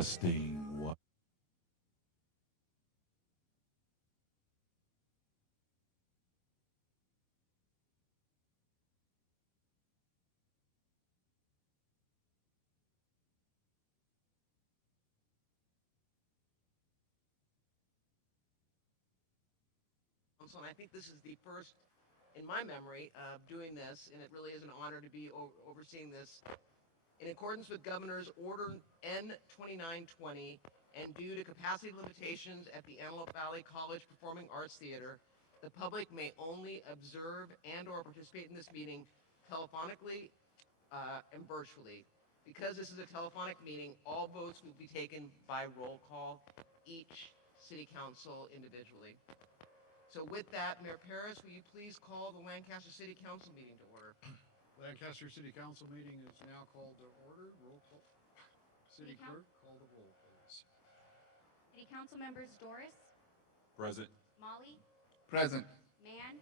Testing one. And I think this is the first, in my memory, of doing this, and it really is an honor to be overseeing this. In accordance with Governor's Order N 2920, and due to capacity limitations at the Antelope Valley College Performing Arts Theater, the public may only observe and/or participate in this meeting telephonically and virtually. Because this is a telephonic meeting, all votes will be taken by roll call, each city council individually. So with that, Mayor Paris, will you please call the Lancaster City Council meeting to order? Lancaster City Council meeting is now called to order. Roll call. City Clerk, call the roll, please. City Council members Doris, Present. Molly, Present. Mann,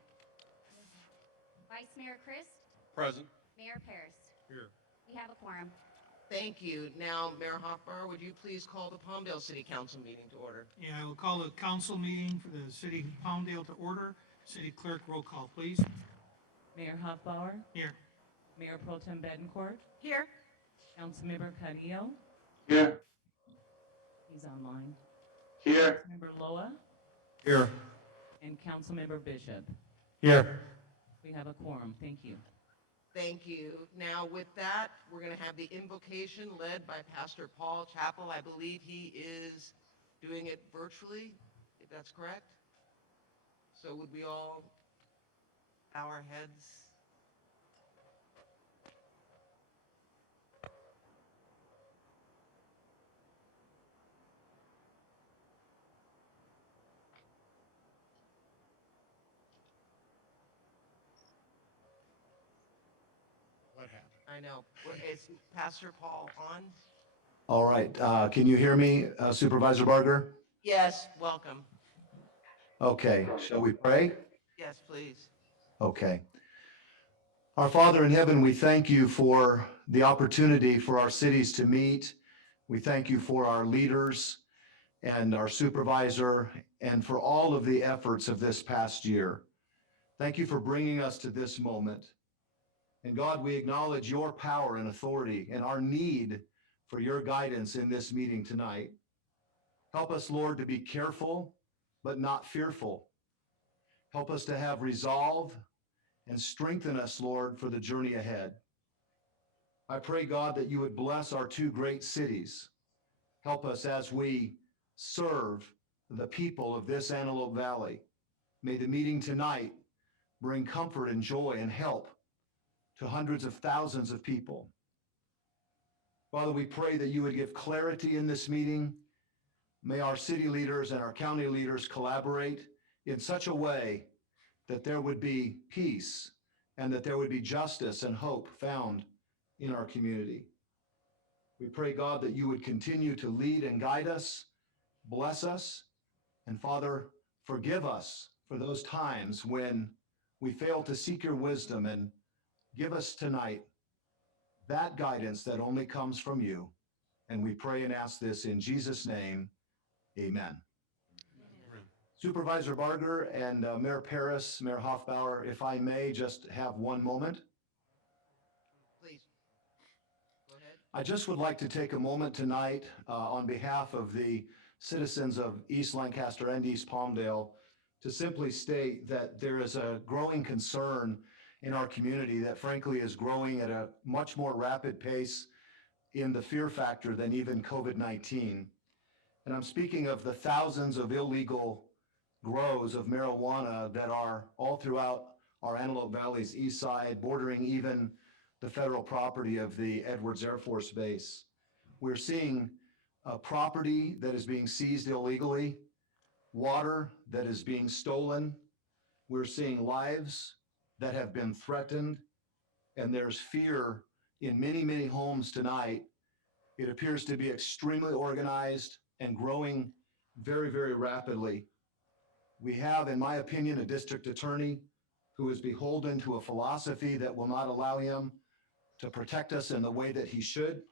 Vice Mayor Christ, Present. Mayor Paris. Here. We have a quorum. Thank you. Now, Mayor Hoffbauer, would you please call the Palmdale City Council meeting to order? Yeah, I will call the council meeting for the city of Palmdale to order. City clerk, roll call, please. Mayor Hoffbauer, Here. Mayor Pro Tem Betancourt, Here. Councilmember Carrillo, Here. he's online, Here. Member Loa, Here. and Councilmember Bishop. Here. We have a quorum. Thank you. Thank you. Now, with that, we're going to have the invocation led by Pastor Paul Chappell. I believe he is doing it virtually, if that's correct. So would we all bow our heads? What happened? I know. Is Pastor Paul on? All right, can you hear me, Supervisor Barger? Yes, welcome. Okay, shall we pray? Yes, please. Okay. Our Father in heaven, we thank you for the opportunity for our cities to meet. We thank you for our leaders and our supervisor and for all of the efforts of this past year. Thank you for bringing us to this moment. And God, we acknowledge your power and authority and our need for your guidance in this meeting tonight. Help us, Lord, to be careful, but not fearful. Help us to have resolve and strengthen us, Lord, for the journey ahead. I pray, God, that you would bless our two great cities. Help us as we serve the people of this Antelope Valley. May the meeting tonight bring comfort and joy and help to hundreds of thousands of people. Father, we pray that you would give clarity in this meeting. May our city leaders and our county leaders collaborate in such a way that there would be peace and that there would be justice and hope found in our community. We pray, God, that you would continue to lead and guide us, bless us, and Father, forgive us for those times when we fail to seek your wisdom, and give us tonight that guidance that only comes from you. And we pray and ask this in Jesus' name, amen. Supervisor Barger and Mayor Paris, Mayor Hoffbauer, if I may just have one moment. Please. Go ahead. I just would like to take a moment tonight on behalf of the citizens of East Lancaster and East Palmdale to simply state that there is a growing concern in our community that frankly is growing at a much more rapid pace in the fear factor than even COVID-19. And I'm speaking of the thousands of illegal grows of marijuana that are all throughout our Antelope Valley's east side, bordering even the federal property of the Edwards Air Force Base. We're seeing property that is being seized illegally, water that is being stolen. We're seeing lives that have been threatened, and there's fear in many, many homes tonight. It appears to be extremely organized and growing very, very rapidly. We have, in my opinion, a district attorney who is beholden to a philosophy that will not allow him to protect us in the way that he should.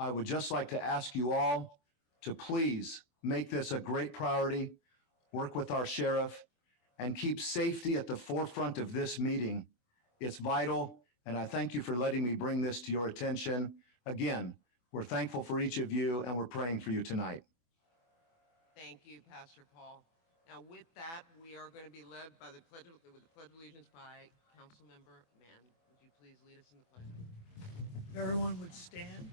I would just like to ask you all to please make this a great priority, work with our sheriff, and keep safety at the forefront of this meeting. It's vital, and I thank you for letting me bring this to your attention. Again, we're thankful for each of you, and we're praying for you tonight. Thank you, Pastor Paul. Now, with that, we are going to be led by the pledge of allegiance by Councilmember Mann. Would you please lead us in the pledge? If everyone would stand.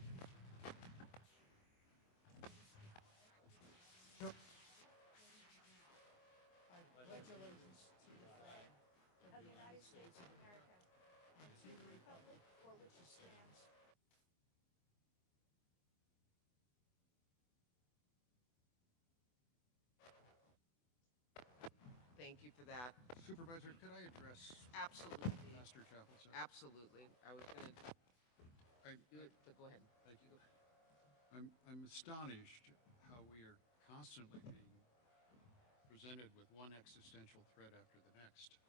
Thank you for that. Supervisor, could I address Absolutely. Pastor Chappleson? Absolutely. I was going to do it, but go ahead. Thank you. I'm astonished how we are constantly being presented with one existential threat after the next.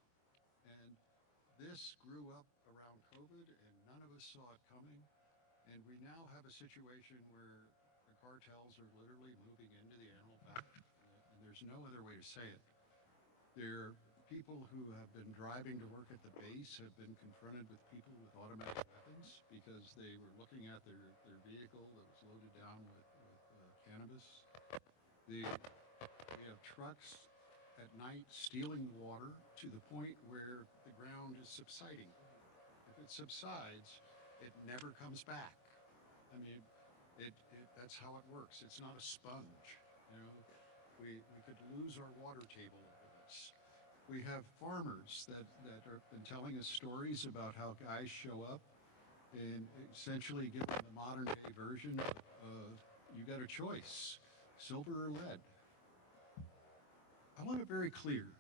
And this grew up around COVID, and none of us saw it coming. And we now have a situation where the cartels are literally moving into the Animal Valley. And there's no other way to say it. There are people who have been driving to work at the base have been confronted with people with automatic weapons because they were looking at their vehicle that was loaded down with cannabis. We have trucks at night stealing water to the point where the ground is subsiding. If it subsides, it never comes back. I mean, that's how it works. It's not a sponge. You know, we could lose our water table over this. We have farmers that have been telling us stories about how guys show up and essentially give them the modern day version of you got a choice, silver or lead. I want it very clear.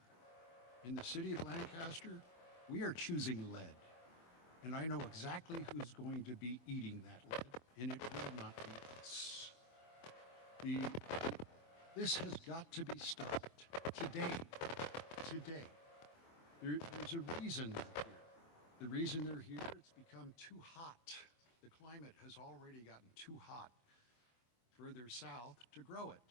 In the city of Lancaster, we are choosing lead. And I know exactly who's going to be eating that lead, and it will not be us. This has got to be stopped today. There's a reason they're here. The reason they're here, it's become too hot. The climate has already gotten too hot further south to grow it.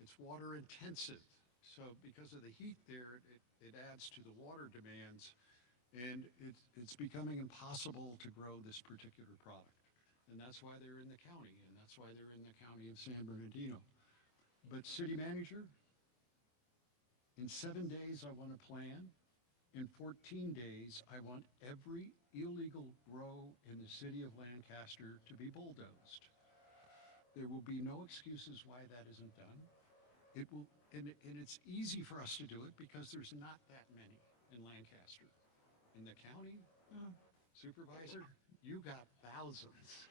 It's water intensive. So because of the heat there, it adds to the water demands, and it's becoming impossible to grow this particular product. And that's why they're in the county, and that's why they're in the county of San Bernardino. But city manager, in 7 days, I want a plan. In 14 days, I want every illegal grow in the city of Lancaster to be bulldozed. There will be no excuses why that isn't done. It will, and it's easy for us to do it because there's not that many in Lancaster. In the county, supervisor, you got thousands.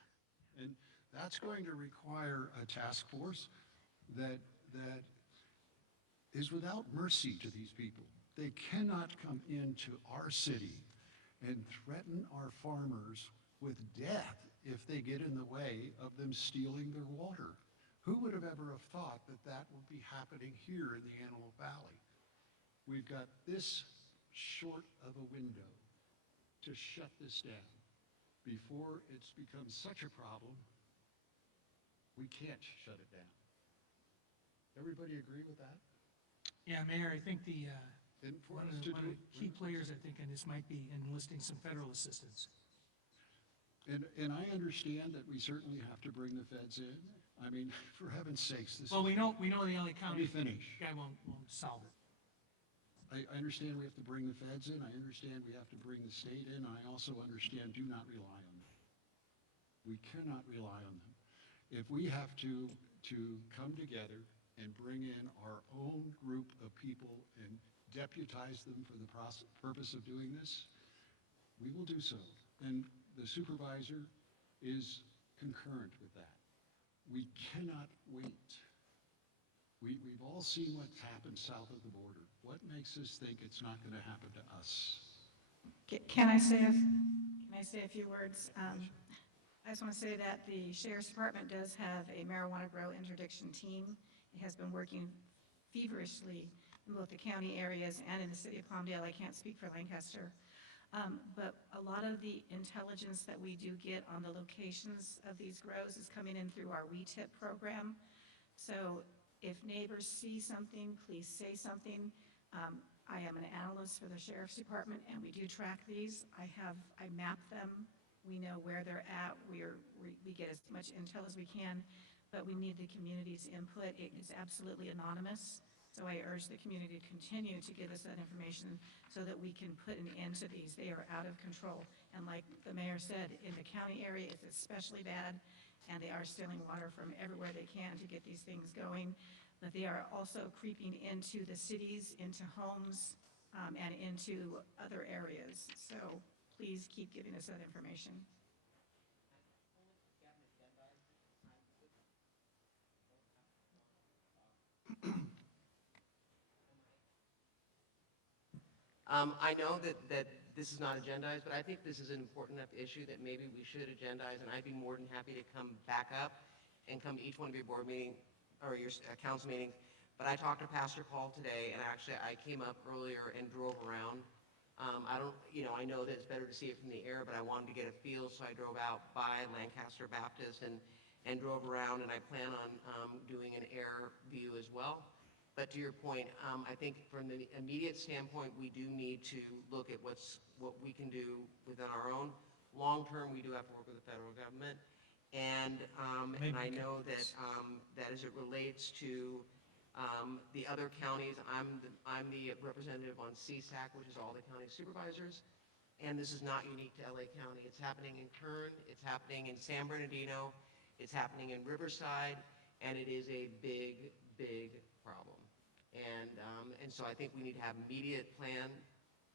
And that's going to require a task force that is without mercy to these people. They cannot come into our city and threaten our farmers with death if they get in the way of them stealing their water. Who would have ever have thought that that would be happening here in the Antelope Valley? We've got this short of a window to shut this down before it's become such a problem, we can't shut it down. Everybody agree with that? Yeah, Mayor, I think And for one us of to the do, key players, I think, in this might be enlisting some federal assistance. and I understand that we certainly have to bring the feds in. I mean, for heaven's sakes, this Well, is, we know the LA let County me finish. guy won't solve it. I understand we have to bring the feds in. I understand we have to bring the state in. I also understand do not rely on them. We cannot rely on them. If we have to come together and bring in our own group of people and deputize them for the purpose of doing this, we will do so. And the supervisor is concurrent with that. We cannot wait. We've all seen what's happened south of the border. What makes us think it's not going to happen to us? Can I say a few words? I just want to say that the Sheriff's Department does have a marijuana grow interdiction team. It has been working feverishly in both the county areas and in the city of Palmdale. I can't speak for Lancaster. But a lot of the intelligence that we do get on the locations of these grows is coming in through our WeTip program. So if neighbors see something, please say something. I am an analyst for the Sheriff's Department, and we do track these. I map them. We know where they're at. We get as much intel as we can, but we need the community's input. It is absolutely anonymous. So I urge the community to continue to give us that information so that we can put an end to these. They are out of control. And like the mayor said, in the county area, it's especially bad, and they are stealing water from everywhere they can to get these things going. But they are also creeping into the cities, into homes, and into other areas. So please keep giving us that information. I know that this is not agendized, but I think this is an important enough issue that maybe we should agendize, and I'd be more than happy to come back up and come to each one of your board meeting or your council meetings. But I talked to Pastor Paul today, and actually I came up earlier and drove around. I know that it's better to see it from the air, but I wanted to get a feel, so I drove out by Lancaster Baptist and drove around, and I plan on doing an air view as well. But to your point, I think from the immediate standpoint, we do need to look at what we can do within our own. Long-term, we do have to work with the federal government. And I know that as it relates to the other counties, I'm the representative on CSAC, which is all the county supervisors. And this is not unique to LA County. It's happening in Kern, it's happening in San Bernardino, it's happening in Riverside, and it is a big, big problem. And so I think we need to have immediate plan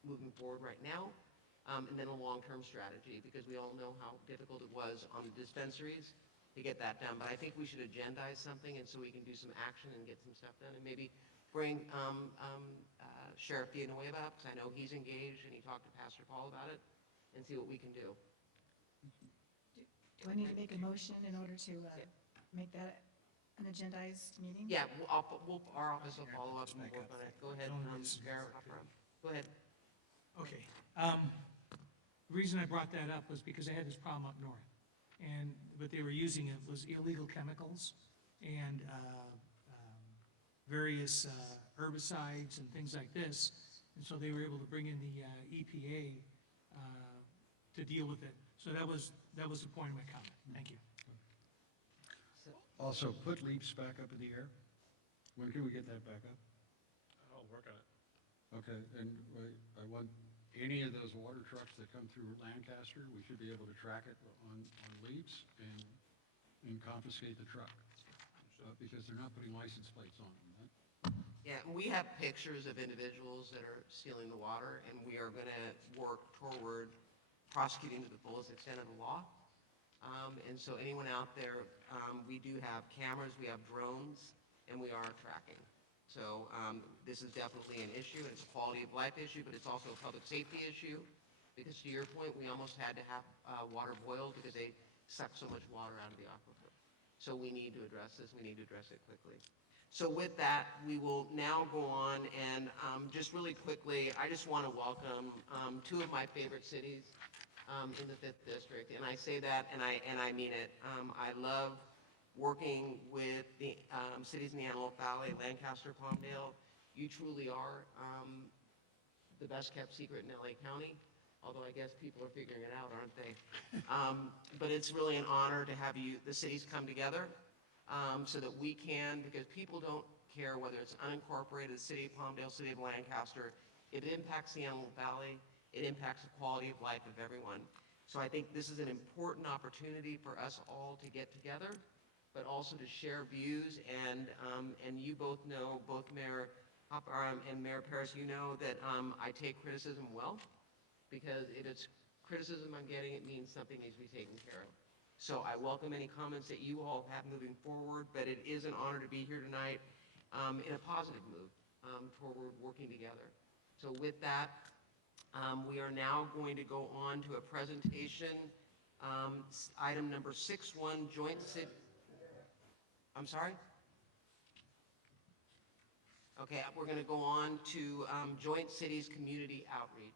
moving forward right now, and then a long-term strategy, because we all know how difficult it was on the dispensaries to get that done. But I think we should agendize something, and so we can do some action and get some stuff done, and maybe bring Sheriff Villanueva up, because I know he's engaged, and he talked to Pastor Paul about it, and see what we can do. Do I need to make a motion in order to make that an agendized meeting? Yeah, our office will follow up and work on it. Go ahead, Mayor Hopper. Go ahead. Okay. The reason I brought that up was because I had this problem up north. And what they were using it was illegal chemicals and various herbicides and things like this. And so they were able to bring in the EPA to deal with it. So that was the point of my comment. Thank you. Also, put leaps back up in the air. When can we get that back up? I'll work on it. Okay, and I want any of those water trucks that come through Lancaster, we should be able to track it on leaps and confiscate the truck, because they're not putting license plates on them. Yeah, and we have pictures of individuals that are stealing the water, and we are going to work toward prosecuting to the fullest extent of the law. And so anyone out there, we do have cameras, we have drones, and we are tracking. So this is definitely an issue. It's a quality of life issue, but it's also a public safety issue. Because to your point, we almost had to have water boiled because they suck so much water out of the aquifer. So we need to address this. We need to address it quickly. So with that, we will now go on, and just really quickly, I just want to welcome two of my favorite cities in the 5th District, and I say that, and I mean it. I love working with the cities in the Antelope Valley, Lancaster, Palmdale. You truly are the best kept secret in LA County, although I guess people are figuring it out, aren't they? But it's really an honor to have the cities come together so that we can, because people don't care whether it's unincorporated, city of Palmdale, city of Lancaster. It impacts the Antelope Valley. It impacts the quality of life of everyone. So I think this is an important opportunity for us all to get together, but also to share views. And you both know, both Mayor Hopper and Mayor Paris, you know that I take criticism well, because if it's criticism I'm getting, it means something needs to be taken care of. So I welcome any comments that you all have moving forward, but it is an honor to be here tonight in a positive mood toward working together. So with that, we are now going to go on to a presentation. Item number 6.1, Joint City. I'm sorry? Okay, we're going to go on to Joint Cities Community Outreach.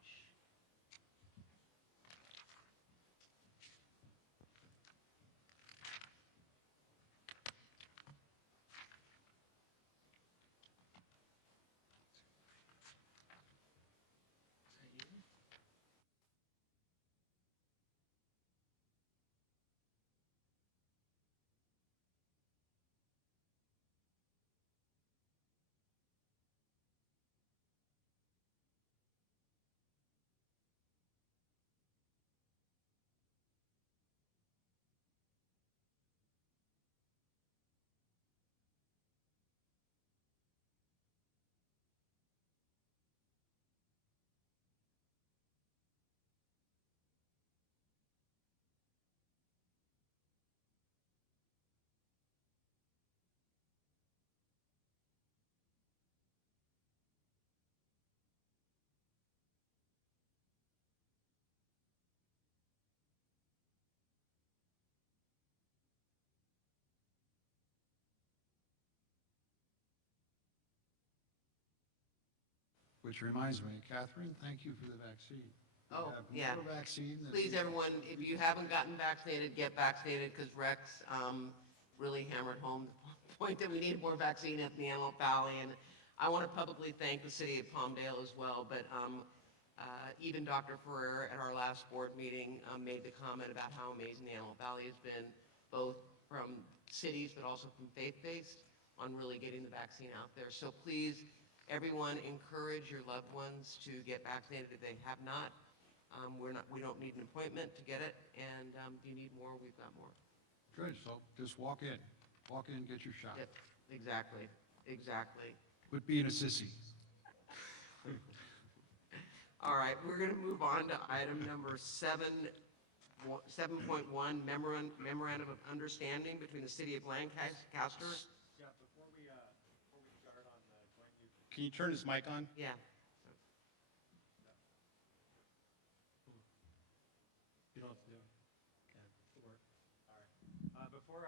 Which reminds me, Catherine, thank you for the vaccine. We Oh, have yeah. more vaccine than Please, we- everyone, if you haven't gotten vaccinated, get vaccinated, because Rex really hammered home the point that we need more vaccine at the Antelope Valley. And I want to publicly thank the city of Palmdale as well, but even Dr. Ferrer at our last board meeting made the comment about how amazing the Antelope Valley has been, both from cities but also from faith-based, on really getting the vaccine out there. So please, everyone, encourage your loved ones to get vaccinated if they have not. We don't need an appointment to get it, and if you need more, we've got more. Good, so just walk in, get your shot. Yep, exactly, exactly. Quit being a sissy. All right, we're going to move on to item number 7.1, memorandum of understanding between the city of Lancaster. Yeah, before we start on the joint use. Can you turn his mic on? Yeah, You don't have to do it. Okay, it'll work. All right. Before,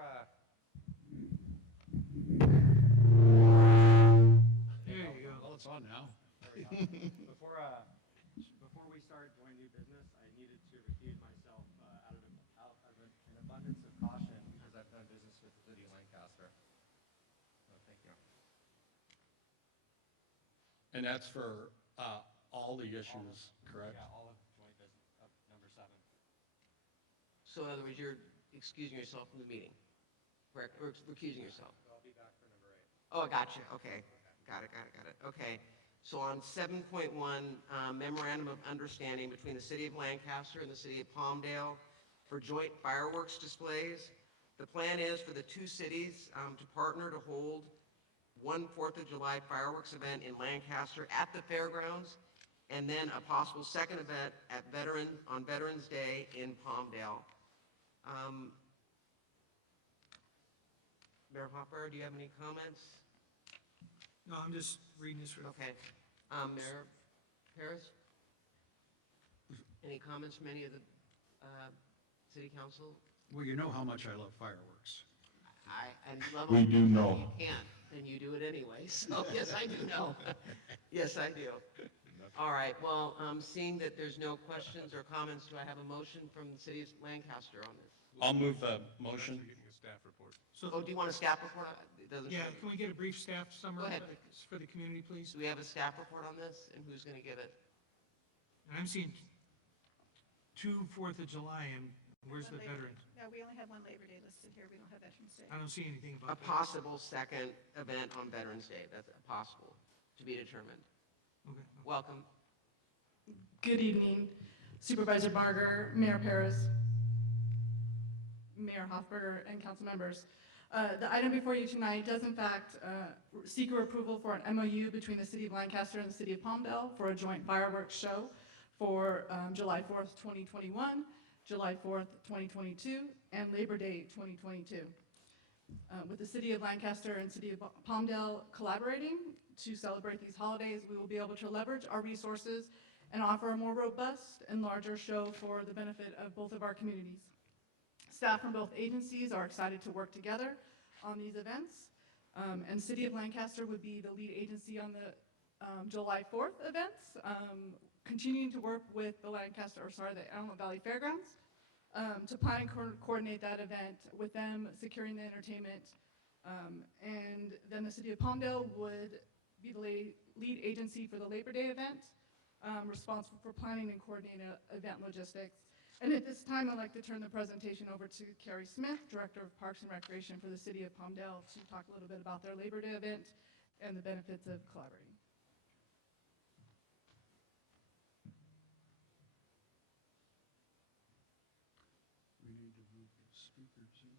There you go. Well, it's on now. there we go. Before we start joint new business, I needed to recuse myself out of an abundance of caution because I've done business with the city of Lancaster. So thank you. And that's for all the issues, correct? Yeah, all of joint business, number 7. so in other words, you're excusing yourself from the meeting, correct, or recusing yourself? So I'll be back for number 8. Oh, I gotcha, okay, got it, okay. So on 7.1, memorandum of understanding between the city of Lancaster and the city of Palmdale for joint fireworks displays. The plan is for the two cities to partner to hold one 4th of July fireworks event in Lancaster at the fairgrounds, and then a possible second event at on Veterans Day in Palmdale. Mayor Hopper, do you have any comments? No, I'm just reading this. Okay. Mayor Harris? Any comments from any of the city council? Well, you know how much I love fireworks. And love We them. do know. You can't, and you do it anyway, so yes, I do know. Yes, I do. All right, well, seeing that there's no questions or comments, do I have a motion from the city of Lancaster on this? I'll move the motion. We're getting a staff report. So, Oh, do you want a staff report? It doesn't yeah, show. can we get a brief staff summary Go ahead. for the community, please? Do we have a staff report on this, and who's going to give it? And I'm seeing 2 4th of July, and where's the One Labor- veterans? No, we only have one Labor Day listed here. We don't have Veterans Day. I don't see anything A about that. possible second event on Veterans Day, that's possible, to be determined. Okay. Welcome. Good evening, Supervisor Barger, Mayor Paris, Mayor Hoffberger, and council members. The item before you tonight does in fact seek your approval for an MOU between the City of Lancaster and the City of Palmdale for a joint fireworks show for July 4th, 2021, July 4th, 2022, and Labor Day 2022. With the City of Lancaster and City of Palmdale collaborating to celebrate these holidays, we will be able to leverage our resources and offer a more robust and larger show for the benefit of both of our communities. Staff from both agencies are excited to work together on these events, and City of Lancaster would be the lead agency on the July 4th events, continuing to work with the Antelope Valley Fairgrounds to plan and coordinate that event with them, securing the entertainment, and then the City of Palmdale would be the lead agency for the Labor Day event, responsible for planning and coordinating event logistics. And at this time, I'd like to turn the presentation over to Carrie Smith, Director of Parks and Recreation for the City of Palmdale, to talk a little bit about their Labor Day event and the benefits of collaborating. We need to move the speakers in.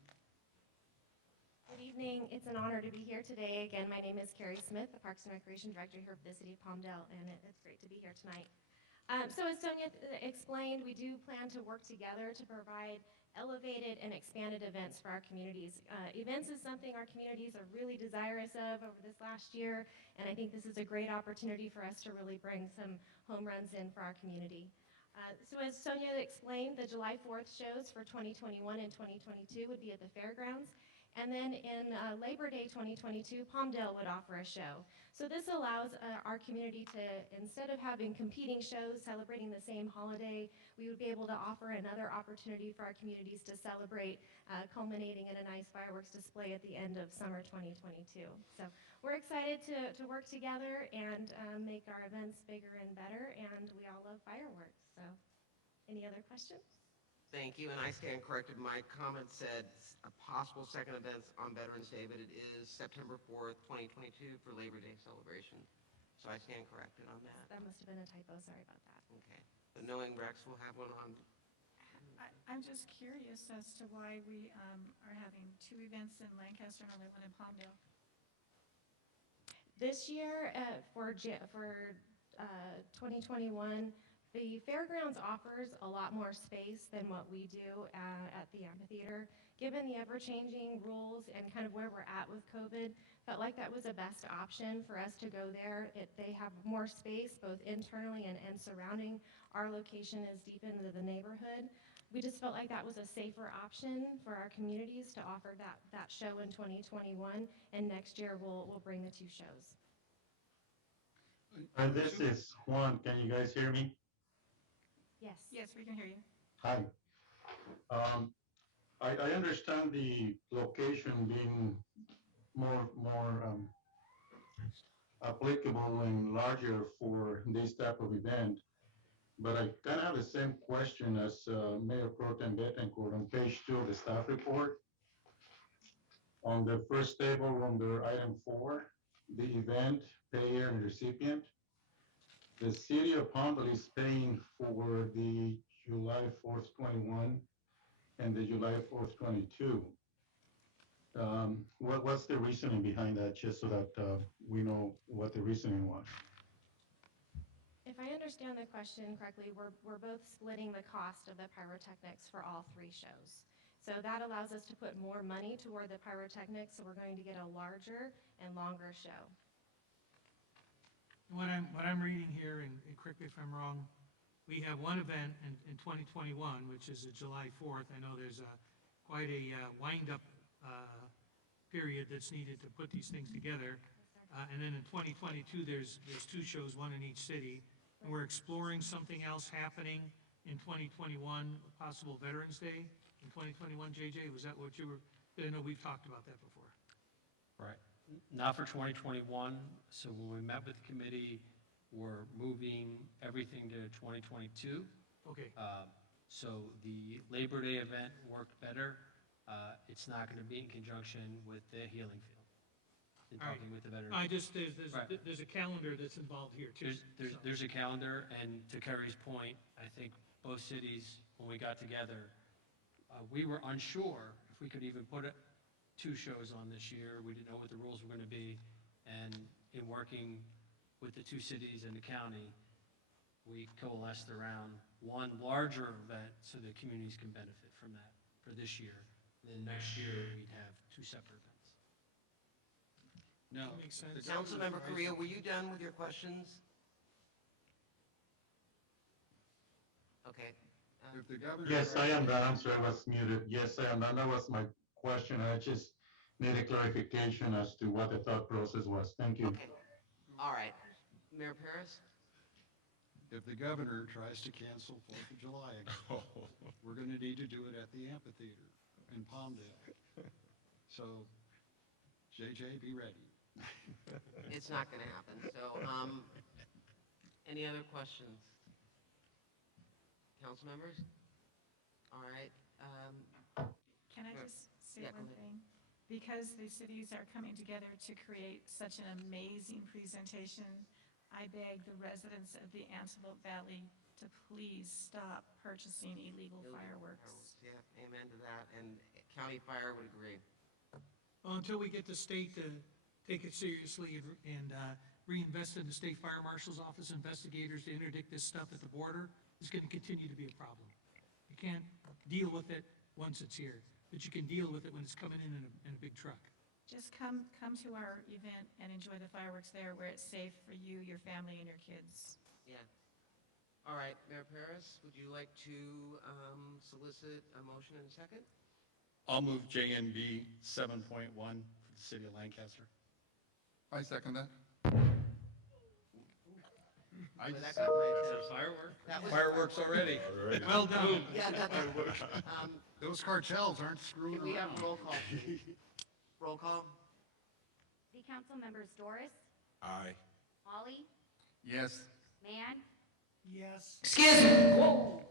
Good evening. It's an honor to be here today. Again, my name is Carrie Smith, the Parks and Recreation Director here for the City of Palmdale, and it's great to be here tonight. So as Sonia explained, we do plan to work together to provide elevated and expanded events for our communities. Events is something our communities are really desirous of over this last year, and I think this is a great opportunity for us to really bring some home runs in for our community. So as Sonia explained, the July 4th shows for 2021 and 2022 would be at the fairgrounds. And then in Labor Day 2022, Palmdale would offer a show. So this allows our community to, instead of having competing shows celebrating the same holiday, we would be able to offer another opportunity for our communities to celebrate, culminating in a nice fireworks display at the end of summer 2022. So we're excited to work together and make our events bigger and better, and we all love fireworks. So any other questions? Thank you, and I stand corrected. My comment said a possible second event on Veterans Day, but it is September 4th, 2022 for Labor Day celebration. So I stand corrected on that. That must have been a typo, sorry about that. Okay. But knowing Rex will have one on, I'm just curious as to why we are having 2 events in Lancaster and only 1 in Palmdale. This year, for 2021, the fairgrounds offers a lot more space than what we do at the amphitheater. Given the ever-changing rules and kind of where we're at with COVID, felt like that was the best option for us to go there. They have more space both internally and surrounding. Our location is deep into the neighborhood. We just felt like that was a safer option for our communities to offer that show in 2021, and next year we'll bring the 2 shows. This is Juan. Can you guys hear me? Yes. Yes, we can hear you. Hi. I understand the location being more applicable and larger for this type of event, but I kind of have the same question as Mayor Pro Tem Bettencourt on page 2 of the staff report. On the first table under item 4, the event, payer, and recipient. The city of Palmdale is paying for the July 4th, 21 and the July 4th, 22. What's the reasoning behind that, just so that we know what the reasoning was? If I understand the question correctly, we're both splitting the cost of the pyrotechnics for all 3 shows. So that allows us to put more money toward the pyrotechnics, so we're going to get a larger and longer show. What I'm reading here, and correct me if I'm wrong, we have one event in 2021, which is July 4th. I know there's quite a wind-up period that's needed to put these things together. And then in 2022, there's 2 shows, one in each city. And we're exploring something else happening in 2021, a possible Veterans Day in 2021. JJ, was that what you were, I know we've talked about that before. Right. Not for 2021. So when we met with the committee, we're moving everything to 2022. Okay. So the Labor Day event worked better. It's not going to be in conjunction with the healing field. In All right. talking with the veterans. There's there's a calendar that's involved here too. There's a calendar, and to Kerry's point, I think both cities, when we got together, we were unsure if we could even put 2 shows on this year. We didn't know what the rules were going to be, and in working with the 2 cities and the county, we coalesced around one larger event so the communities can benefit from that for this year. And then next year, we'd have 2 separate events. Now, Makes sense. the Councilmember governor Correa, tries- were you done with your questions? Okay. If the governor. Yes, I tries am to- done. I'm sorry, I was muted. Yes, I am done. That was my question. I just need a clarification as to what the thought process was. Thank you. Okay. All right. Mayor Paris? If the governor tries to cancel 4th of July again, we're going to need to do it at the amphitheater in Palmdale. So, JJ, be ready. It's not going to happen. So, any other questions? Council members? All right. Can I just say Yeah, go one ahead. thing? Because the cities are coming together to create such an amazing presentation, I beg the residents of the Antelope Valley to please stop purchasing illegal fireworks. Yeah, amen to that. And County Fire would agree. Well, until we get the state to take it seriously and reinvest in the state fire marshal's office investigators to interdict this stuff at the border, it's going to continue to be a problem. You can't deal with it once it's here, but you can deal with it when it's coming in a big truck. Just come to our event and enjoy the fireworks there where it's safe for you, your family, and your kids. Yeah. All right, Mayor Paris, would you like to solicit a motion in a second? I'll move JNB 7.1 for the city of Lancaster. I second that. I Well, just that got my attention. Firework? That was- Fireworks already. Well done. Yeah, Those cartels aren't screwing can we have around. roll call, please? Roll call? City Council members Doris, Aye. Molly, Yes. Mann, Yes. Excuse me. Whoa.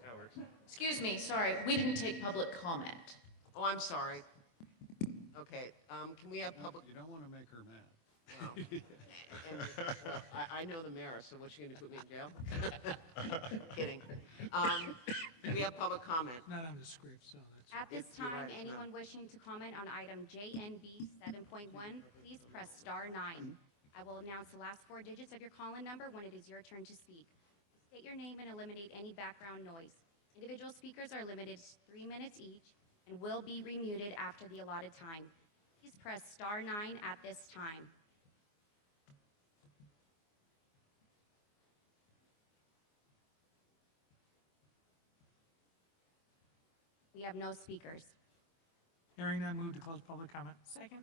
Excuse me, sorry, we didn't take public comment. Oh, I'm sorry. Okay, can we have public, You don't want to make her mad. well, I know the mayor, so what's she gonna do, put me in jail? Kidding. Can we have public comment? Not on the script, so that's. At this You're time, right, it's not. anyone wishing to comment on item JNB 7.1, please press *9. I will announce the last 4 digits of your call-in number when it is your turn to speak. State your name and eliminate any background noise. Individual speakers are limited to 3 minutes each and will be remuted after the allotted time. Please press *9 at this time. We have no speakers. Hearing none, move to close public comment. Second?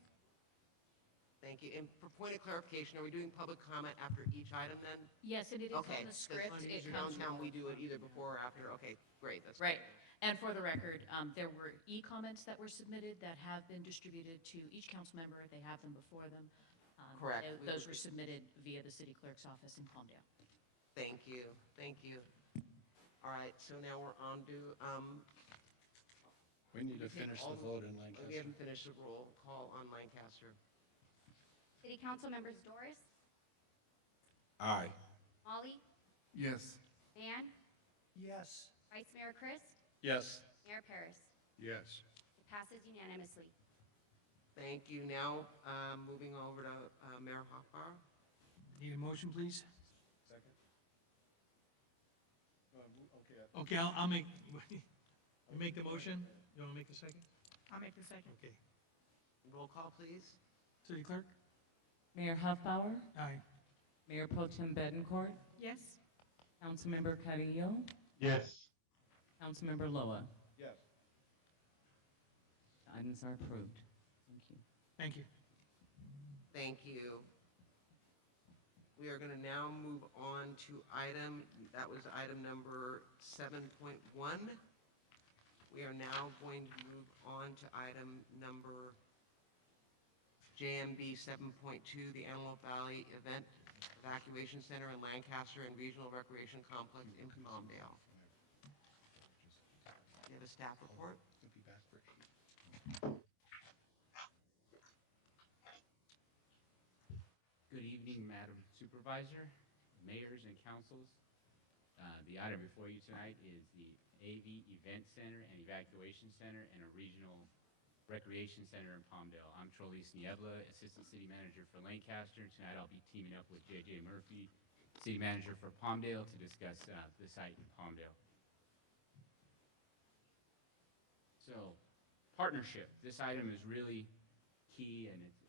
Thank you. And for point of clarification, are we doing public comment after each item then? Yes, and it is Okay. on the script. It Because comes downtown, we do it either before or after. Okay, great, that's. Right. And for the record, there were e-comments that were submitted that have been distributed to each council member. They have them before them. Correct. Those were submitted via the city clerk's office in Palmdale. Thank you, thank you. All right, so now we're on to, We need to finish the vote in we Lancaster. haven't finished the roll call on Lancaster. City Council members Doris, Aye. Molly, Yes. Mann, Yes. Vice Mayor Chris, Yes. Mayor Paris. Yes. It passes unanimously. Thank you. Now, moving over to Mayor Hoffbauer. Need a motion, please? Second. Okay. Okay, I'll make, you make the motion? You want to make the second? I'll make the second. Okay. Roll call, please. City clerk? Mayor Huffbauer, Aye. Mayor Pro Tem Betancourt, Yes? Councilmember Carrillo, Yes. Councilmember Loa. Yes. Items are approved. Thank you. Thank you. Thank you. We are going to now move on to that was item number 7.1. We are now going to move on to item number JMB 7.2, the Antelope Valley Event Evacuation Center in Lancaster and Regional Recreation Complex in Palmdale. Do you have a staff report? We'll be back for 8. Good evening, Madam Supervisor, mayors and councils. The item before you tonight is the AV Event Center and Evacuation Center and a Regional Recreation Center in Palmdale. I'm Trolis Niebla, Assistant City Manager for Lancaster. Tonight I'll be teaming up with JJ Murphy, City Manager for Palmdale, to discuss the site in Palmdale. So, partnership. This item is really key, and it's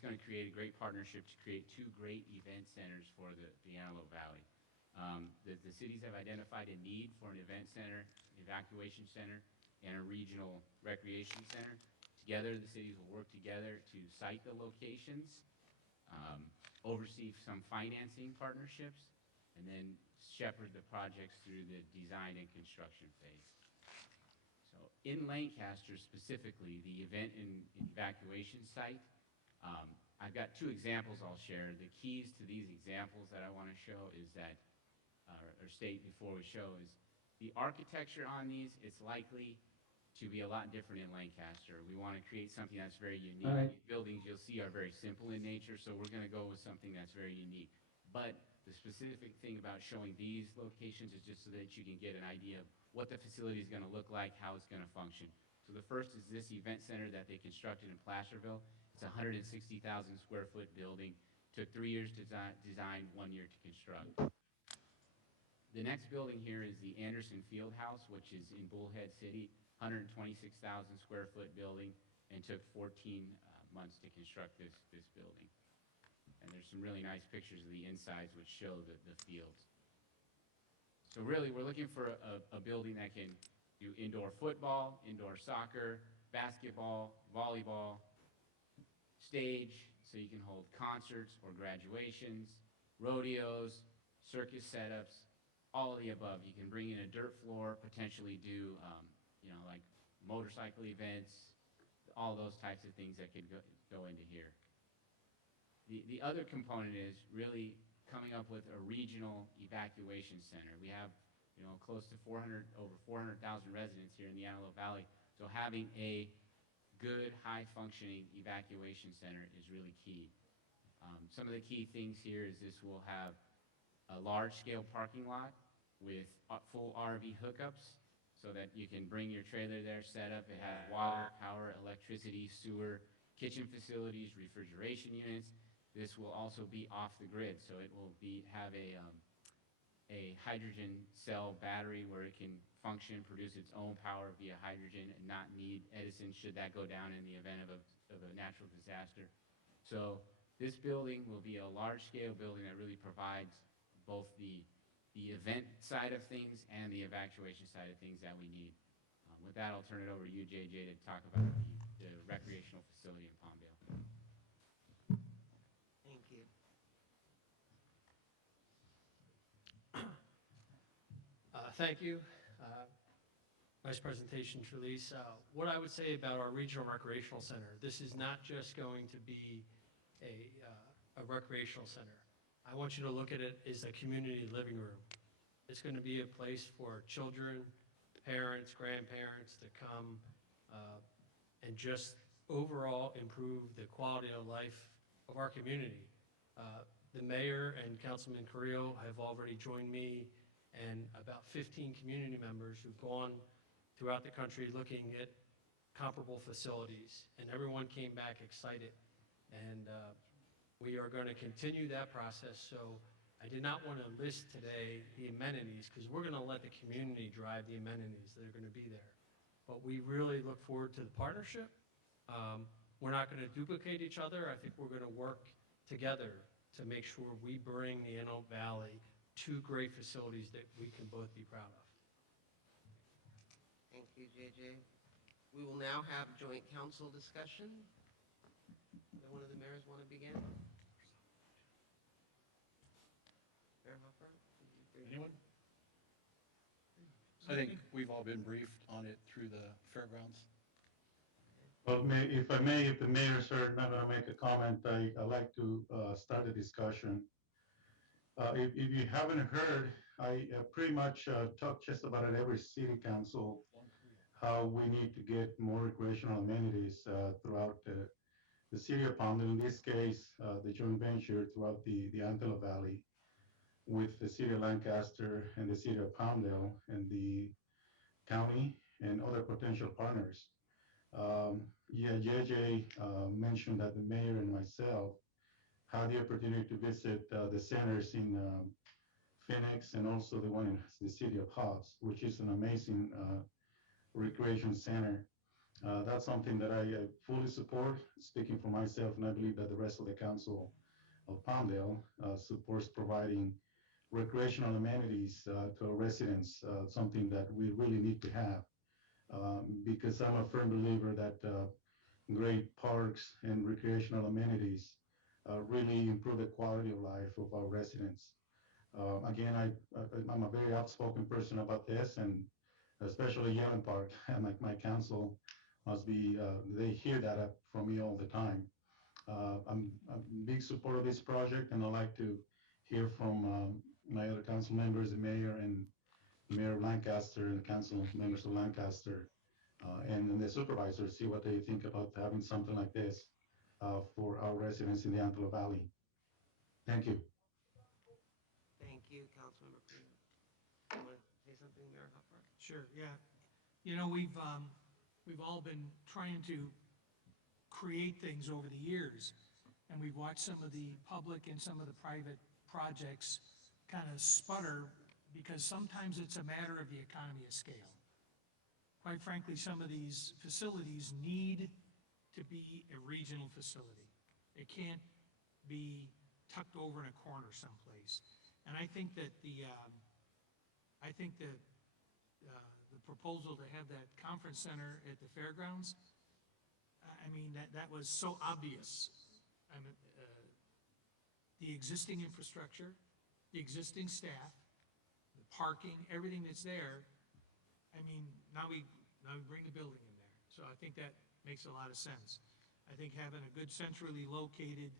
going to create a great partnership to create 2 great event centers for the Antelope Valley. The cities have identified a need for an event center, evacuation center, and a regional recreation center. Together, the cities will work together to site the locations, oversee some financing partnerships, and then shepherd the projects through the design and construction phase. So in Lancaster specifically, the event and evacuation site, I've got 2 examples I'll share. The keys to these examples that I want to show is that, or state before we show, is the architecture on these, it's likely to be a lot different in Lancaster. We want to create something that's very unique. All right. These buildings you'll see are very simple in nature, so we're going to go with something that's very unique. But the specific thing about showing these locations is just so that you can get an idea of what the facility is going to look like, how it's going to function. So the first is this event center that they constructed in Placerville. It's a 160,000 square foot building. Took 3 years to design, 1 year to construct. The next building here is the Anderson Field House, which is in Bullhead City, 126,000 square foot building, and took 14 months to construct this building. And there's some really nice pictures of the insides which show the fields. So really, we're looking for a building that can do indoor football, indoor soccer, basketball, volleyball, stage, so you can hold concerts or graduations, rodeos, circus setups, all of the above. You can bring in a dirt floor, potentially do, like motorcycle events, all those types of things that could go into here. The other component is really coming up with a regional evacuation center. We have, close to over 400,000 residents here in the Antelope Valley, so having a good, high-functioning evacuation center is really key. Some of the key things here is this will have a large-scale parking lot with full RV hookups so that you can bring your trailer there, set up. It has water, power, electricity, sewer, kitchen facilities, refrigeration units. This will also be off the grid, so it will have a hydrogen cell battery where it can function, produce its own power via hydrogen and not need Edison should that go down in the event of a natural disaster. So this building will be a large-scale building that really provides both the event side of things and the evacuation side of things that we need. With that, I'll turn it over to you, JJ, to talk about the recreational facility in Palmdale. Thank you. Thank you. Nice presentation, Trelise. What I would say about our regional recreational center, this is not just going to be a recreational center. I want you to look at it as a community living room. It's going to be a place for children, parents, grandparents to come and just overall improve the quality of life of our community. The mayor and Councilman Carrillo have already joined me and about 15 community members who've gone throughout the country looking at comparable facilities, and everyone came back excited. And we are going to continue that process, so I did not want to list today the amenities because we're going to let the community drive the amenities that are going to be there. But we really look forward to the partnership. We're not going to duplicate each other. I think we're going to work together to make sure we bring the Antelope Valley two great facilities that we can both be proud of. Thank you, JJ. We will now have joint council discussion. Does one of the mayors want to begin? Mayor Hopper? Anyone? I think we've all been briefed on it through the fairgrounds. Well, if the mayor's not going to make a comment, I'd like to start a discussion. If you haven't heard, I pretty much talk just about at every city council how we need to get more recreational amenities throughout the city of Palmdale, in this case, the joint venture throughout the Antelope Valley with the city of Lancaster and the city of Palmdale and the county and other potential partners. JJ mentioned that the mayor and myself had the opportunity to visit the centers in Phoenix and also the one in the city of Hobbs, which is an amazing recreation center. That's something that I fully support, speaking for myself, and I believe that the rest of the council of Palmdale supports providing recreational amenities to our residents, something that we really need to have. Because I'm a firm believer that great parks and recreational amenities really improve the quality of life of our residents. Again, I'm a very outspoken person about this, and especially Yellen Park, and my council must be, they hear that from me all the time. I'm a big supporter of this project, and I'd like to hear from my other council members, the mayor and the mayor of Lancaster and the council members of Lancaster, and the supervisors, see what they think about having something like this for our residents in the Antelope Valley. Thank you. Thank you, Councilmember Carrillo. You want to say something, Mayor Hopper? Sure, yeah. You know, we've all been trying to create things over the years, and we've watched some of the public and some of the private projects kind of sputter because sometimes it's a matter of the economy of scale. Quite frankly, some of these facilities need to be a regional facility. It can't be tucked over in a corner someplace. And I think that the the proposal to have that conference center at the fairgrounds, I mean, that was so obvious. I mean, the existing infrastructure, the existing staff, the parking, everything that's there. I mean, now we bring the building in there. So I think that makes a lot of sense. I think having a good centrally located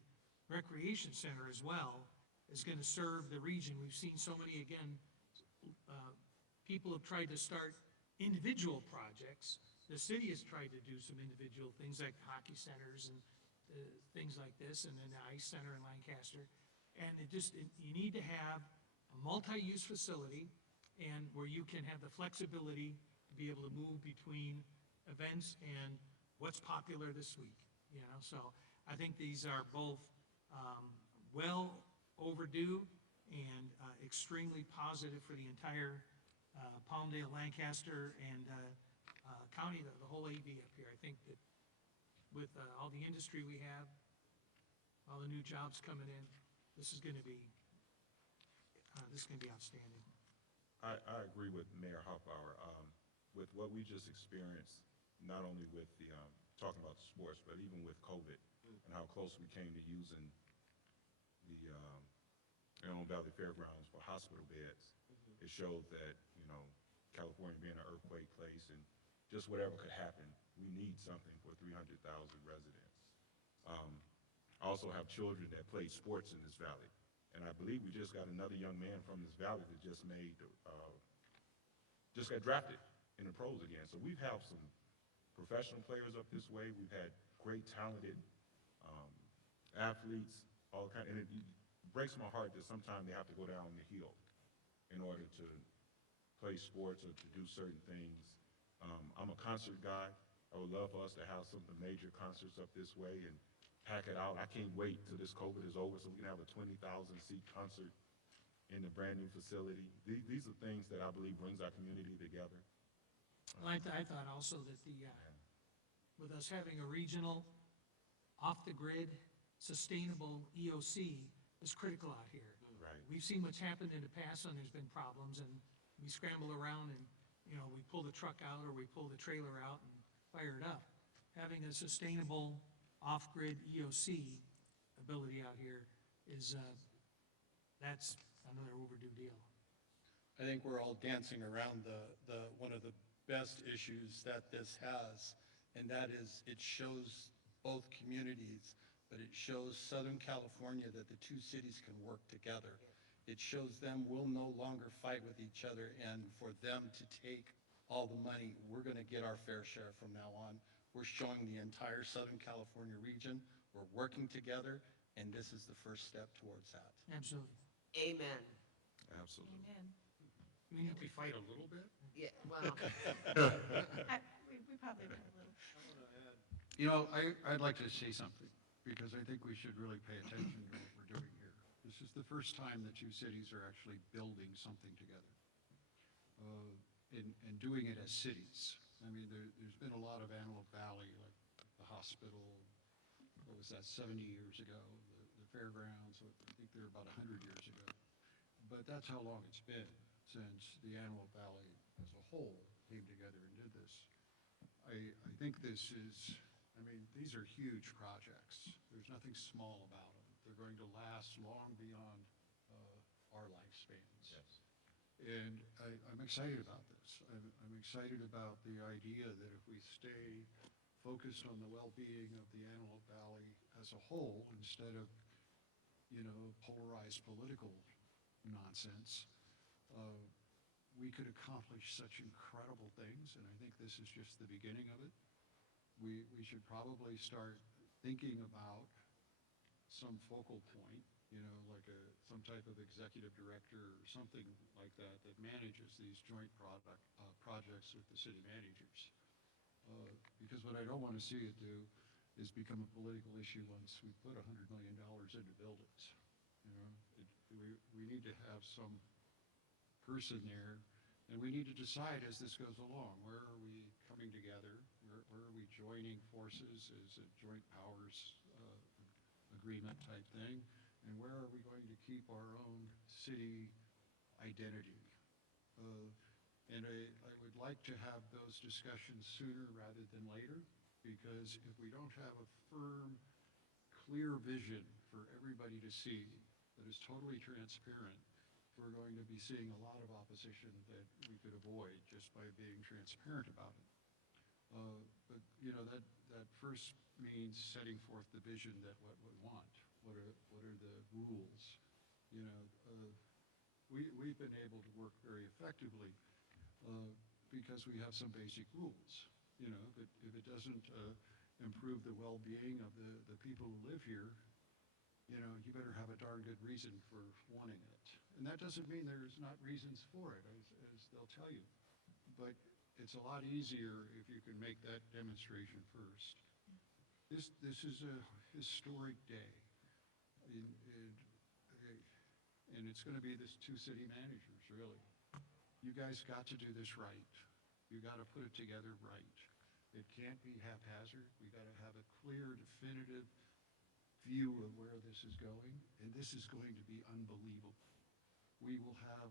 recreation center as well is going to serve the region. We've seen so many, again, people have tried to start individual projects. The city has tried to do some individual things like hockey centers and things like this, and then the ice center in Lancaster. And you need to have a multi-use facility and where you can have the flexibility to be able to move between events and what's popular this week, you know? So I think these are both well overdue and extremely positive for the entire Palmdale, Lancaster, and county, the whole AV up here. I think that with all the industry we have, all the new jobs coming in, this is going to be outstanding. I agree with Mayor Hoffbauer. With what we just experienced, not only with the, talking about the sports, but even with COVID and how close we came to using the Antelope Valley Fairgrounds for hospital beds, it showed that, you know, California being an earthquake place and just whatever could happen, we need something for 300,000 residents. I also have children that play sports in this valley, and I believe we just got another young man from this valley that just got drafted in the pros again. So we've had some professional players up this way. We've had great, talented athletes, all kind, and it breaks my heart that sometimes they have to go down the hill in order to play sports or to do certain things. I'm a concert guy. I would love for us to have some of the major concerts up this way and pack it out. I can't wait till this COVID is over so we can have a 20,000 seat concert in the brand new facility. These are things that I believe brings our community together. Well, I thought also that with us having a regional, off-the-grid, sustainable EOC is critical out here. Right. We've seen what's happened in the past when there's been problems, and we scramble around and, you know, we pull the truck out or we pull the trailer out and fire it up. Having a sustainable, off-grid EOC ability out here is, that's another overdue deal. I think we're all dancing around one of the best issues that this has, and that is it shows both communities, but it shows Southern California that the two cities can work together. It shows them we'll no longer fight with each other, and for them to take all the money, we're going to get our fair share from now on. We're showing the entire Southern California region we're working together, and this is the first step towards that. Absolutely. Amen. Absolutely. Amen. We need to fight a little bit. Yeah, well, We probably have a little. You know, I'd like to say something, because I think we should really pay attention to what we're doing here. This is the first time the two cities are actually building something together, and doing it as cities. I mean, there's been a lot of Antelope Valley, like the hospital, what was that, 70 years ago, the fairgrounds, I think they're about 100 years ago. But that's how long it's been since the Antelope Valley as a whole came together and did this. I think this is, I mean, these are huge projects. There's nothing small about them. They're going to last long beyond our lifespans. Yes. And I'm excited about this. I'm excited about the idea that if we stay focused on the well-being of the Antelope Valley as a whole, instead of, you know, polarized political nonsense, we could accomplish such incredible things, and I think this is just the beginning of it. We should probably start thinking about some focal point, you know, like some type of executive director or something like that that manages these joint projects with the city managers. Because what I don't want to see it do is become a political issue once we put $100 million into buildings. You know, we need to have some person there, and we need to decide as this goes along, where are we coming together, where are we joining forces as a joint powers agreement type thing, and where are we going to keep our own city identity. And I would like to have those discussions sooner rather than later, because if we don't have a firm, clear vision for everybody to see that is totally transparent, we're going to be seeing a lot of opposition that we could avoid just by being transparent about it. But, you know, that first means setting forth the vision that what we want. What are the rules? You know, we've been able to work very effectively because we have some basic rules. You know, but if it doesn't improve the well-being of the people who live here, you know, you better have a darn good reason for wanting it. And that doesn't mean there's not reasons for it, as they'll tell you. But it's a lot easier if you can make that demonstration first. This is a historic day. And it's going to be this two city managers, really. You guys got to do this right. You got to put it together right. It can't be haphazard. We got to have a clear, definitive view of where this is going, and this is going to be unbelievable. We will have,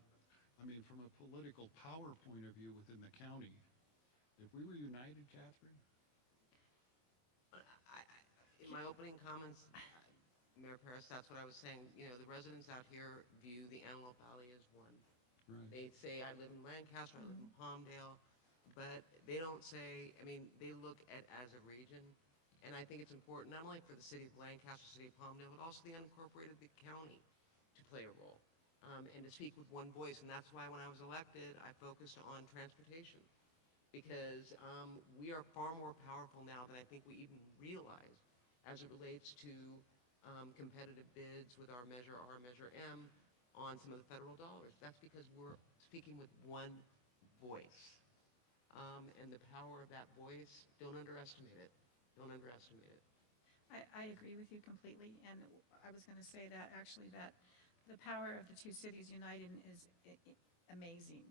I mean, from a political power point of view within the county, if we were united, Catherine? In my opening comments, Mayor Paris, that's what I was saying. You know, the residents out here view the Antelope Valley as one. Right. They say, I live in Lancaster, I live in Palmdale, but they don't say, I mean, they look at as a region. And I think it's important, not only for the city of Lancaster, city of Palmdale, but also the unincorporated county to play a role and to speak with one voice. And that's why when I was elected, I focused on transportation. Because we are far more powerful now than I think we even realize as it relates to competitive bids with our Measure R, Measure M on some of the federal dollars. That's because we're speaking with one voice. And the power of that voice, don't underestimate it. Don't underestimate it. I agree with you completely, and I was going to say that actually that the power of the two cities uniting is amazing.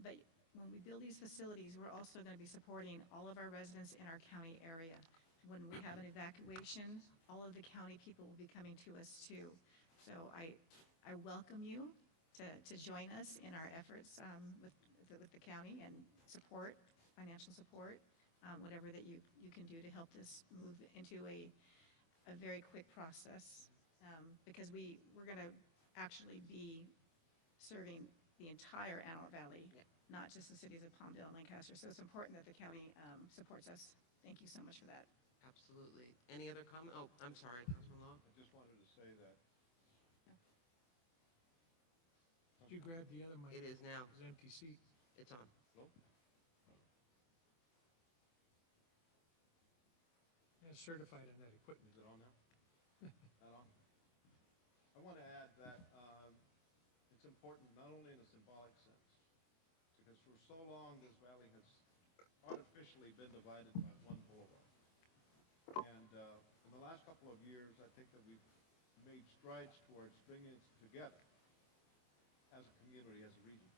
But when we build these facilities, we're also going to be supporting all of our residents in our county area. When we have an evacuation, all of the county people will be coming to us too. So I welcome you to join us in our efforts with the county and support, financial support, whatever that you can do to help this move into a very quick process. Because we're going to actually be serving the entire Antelope Valley, not just the cities of Palmdale and Lancaster. So it's important that the county supports us. Thank you so much for that. Absolutely. Any other comment? Oh, I'm sorry, Councilman Law. I just wanted to say that. Did you grab the other mic? It is now. It's an empty seat. It's on. Yeah, certified on that equipment. Is it on now? On? I want to add that it's important not only in a symbolic sense, because for so long this valley has artificially been divided by one boulevard. And in the last couple of years, I think that we've made strides towards bringing it together as a community, as a region.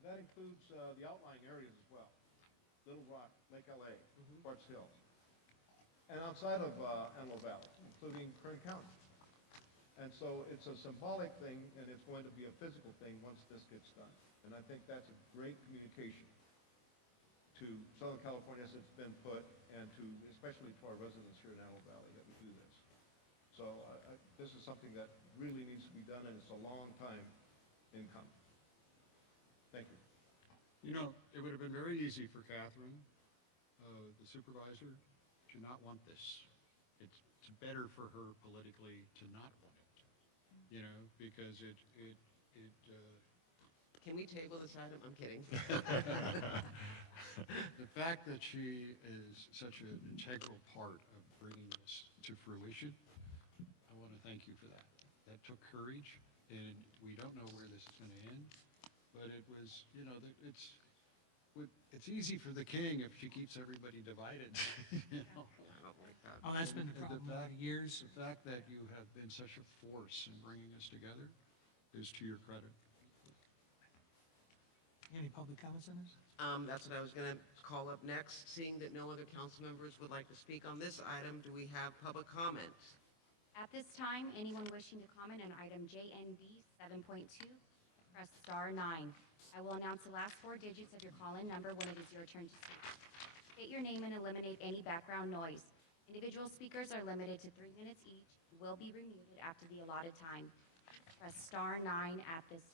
And that includes the outlying areas as well. Little Rock, Lake LA, Quartz Hill. And outside of Antelope Valley, including Kern County. And so it's a symbolic thing, and it's going to be a physical thing once this gets done. And I think that's a great communication to Southern California as it's been put, and to, especially to our residents here in Antelope Valley, that we do this. So this is something that really needs to be done, and it's a long time in coming. Thank you. You know, it would have been very easy for Catherine, the supervisor, to not want this. It's better for her politically to not want it, you know, because it Can we table this item? I'm kidding. the fact that she is such an integral part of bringing this to fruition, I want to thank you for that. That took courage, and we don't know where this is going to end, but it was, you know, it's easy for the king if she keeps everybody divided. You know? I don't like that. Oh, that's been the problem over the years. The fact that you have been such a force in bringing us together is to your credit. Any public comments on this? That's what I was going to call up next. Seeing that no other council members would like to speak on this item, do we have public comment? At this time, anyone wishing to comment on item JNB 7.2, press star 9. I will announce the last 4 digits of your call-in number when it is your turn to speak. State your name and eliminate any background noise. Individual speakers are limited to 3 minutes each and will be remuted after the allotted time. Press star 9 at this time.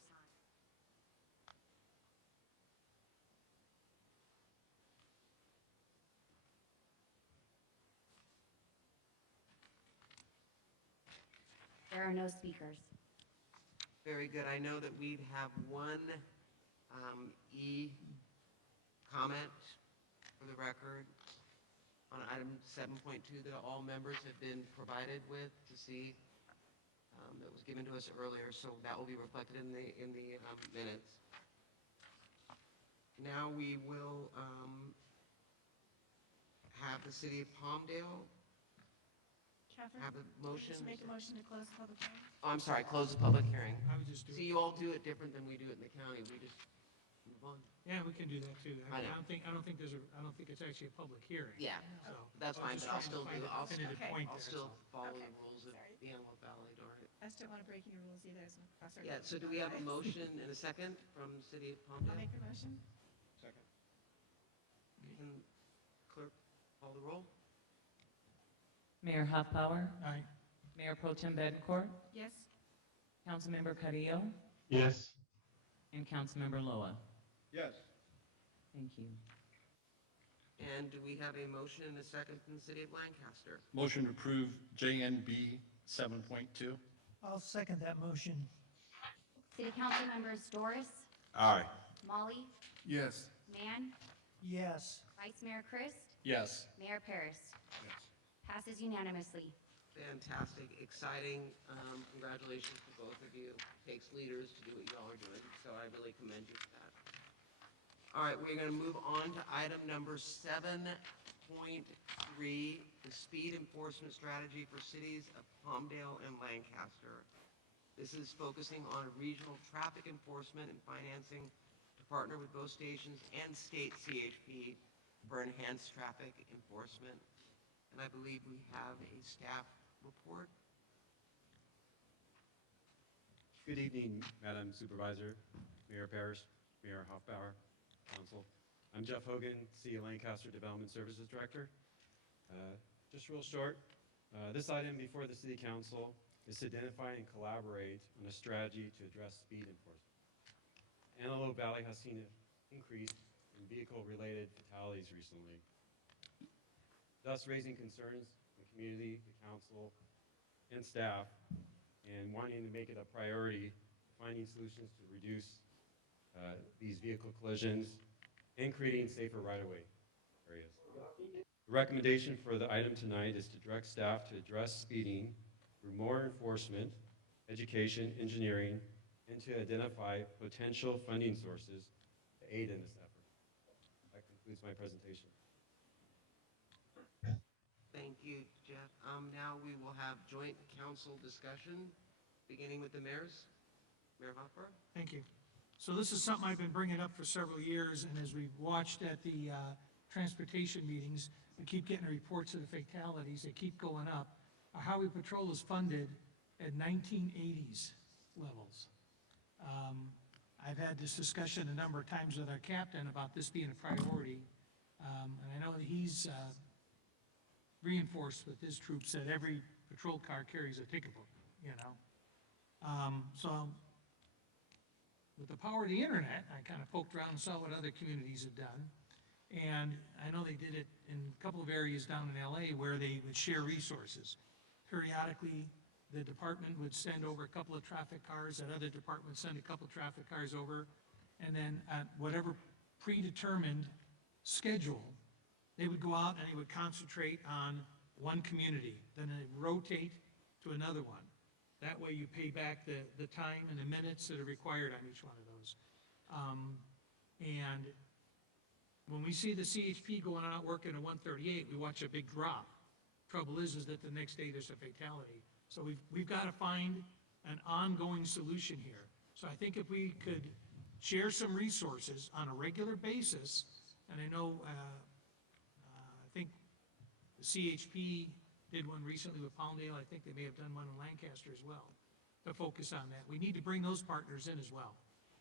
There are no speakers. Very good. I know that we have one comment for the record on item 7.2 that all members have been provided with to see, that was given to us earlier, so that will be reflected in the minutes. Now we will have the City of Palmdale Catherine? have a motion. Just make a motion to close the public hearing. Oh, I'm sorry, close the public hearing. I would just do See, it. you all do it different than we do it in the county. We just move on. Yeah, we can do that too. I I know. don't think it's actually a public hearing. Yeah, So that's fine, just but I'll trying to still find do, a I'll definitive Okay. point I'll there, still so. follow Okay. the rules of Sorry. the Antelope Valley, darn it. I still want to break any rules either, so cross our. Yeah, so do we have a motion and a second from City of I'll Palmdale? make the motion. Second. Can clerk call the roll? Mayor Hoffbauer, Aye. Mayor Pro Tem Bettencourt, Yes? Councilmember Carrillo, Yes. and Councilmember Loa. Yes. Thank you. And do we have a motion and a second from the City of Lancaster? Motion to approve JNB 7.2. I'll second that motion. City Council members Doris, Aye. Molly, Yes. Mann, Yes. Vice Mayor Christ, Yes. Mayor Paris. Yes. Passes unanimously. Fantastic, exciting. Congratulations to both of you. Takes leaders to do what y'all are doing, so I really commend you for that. All right, we're going to move on to item number 7.3, the speed enforcement strategy for cities of Palmdale and Lancaster. This is focusing on regional traffic enforcement and financing to partner with both stations and state CHP for enhanced traffic enforcement. And I believe we have a staff report. Good evening, Madam Supervisor, Mayor Parrish, Mayor Hoffbauer, Council. I'm Jeff Hogan, City of Lancaster Development Services Director. Just real short, this item before the City Council is to identify and collaborate on a strategy to address speed enforcement. Antelope Valley has seen an increase in vehicle-related fatalities recently, thus raising concerns in the community, the council, and staff, and wanting to make it a priority, finding solutions to reduce these vehicle collisions and creating safer right-of-way areas. The recommendation for the item tonight is to direct staff to address speeding through more enforcement, education, engineering, and to identify potential funding sources to aid in this effort. That concludes my presentation. Thank you, Jeff. Now we will have joint council discussion, beginning with the mayors. Mayor Hopper? Thank you. So this is something I've been bringing up for several years, and as we've watched at the transportation meetings, we keep getting reports of the fatalities. They keep going up. Our highway patrol is funded at 1980s levels. I've had this discussion a number of times with our captain about this being a priority, and I know that he's reinforced with his troops that every patrol car carries a ticket book, you know. So with the power of the internet, I kind of poked around and saw what other communities had done. And I know they did it in a couple of areas down in LA where they would share resources. Periodically, the department would send over a couple of traffic cars, that other department would send a couple of traffic cars over, and then at whatever predetermined schedule, they would go out and they would concentrate on one community, then they rotate to another one. That way you pay back the time and the minutes that are required on each one of those. And when we see the CHP going out working at 138, we watch a big drop. Trouble is that the next day there's a fatality. So we've got to find an ongoing solution here. So I think if we could share some resources on a regular basis, and I know, I think the CHP did one recently with Palmdale. I think they may have done one in Lancaster as well, to focus on that. We need to bring those partners in as well.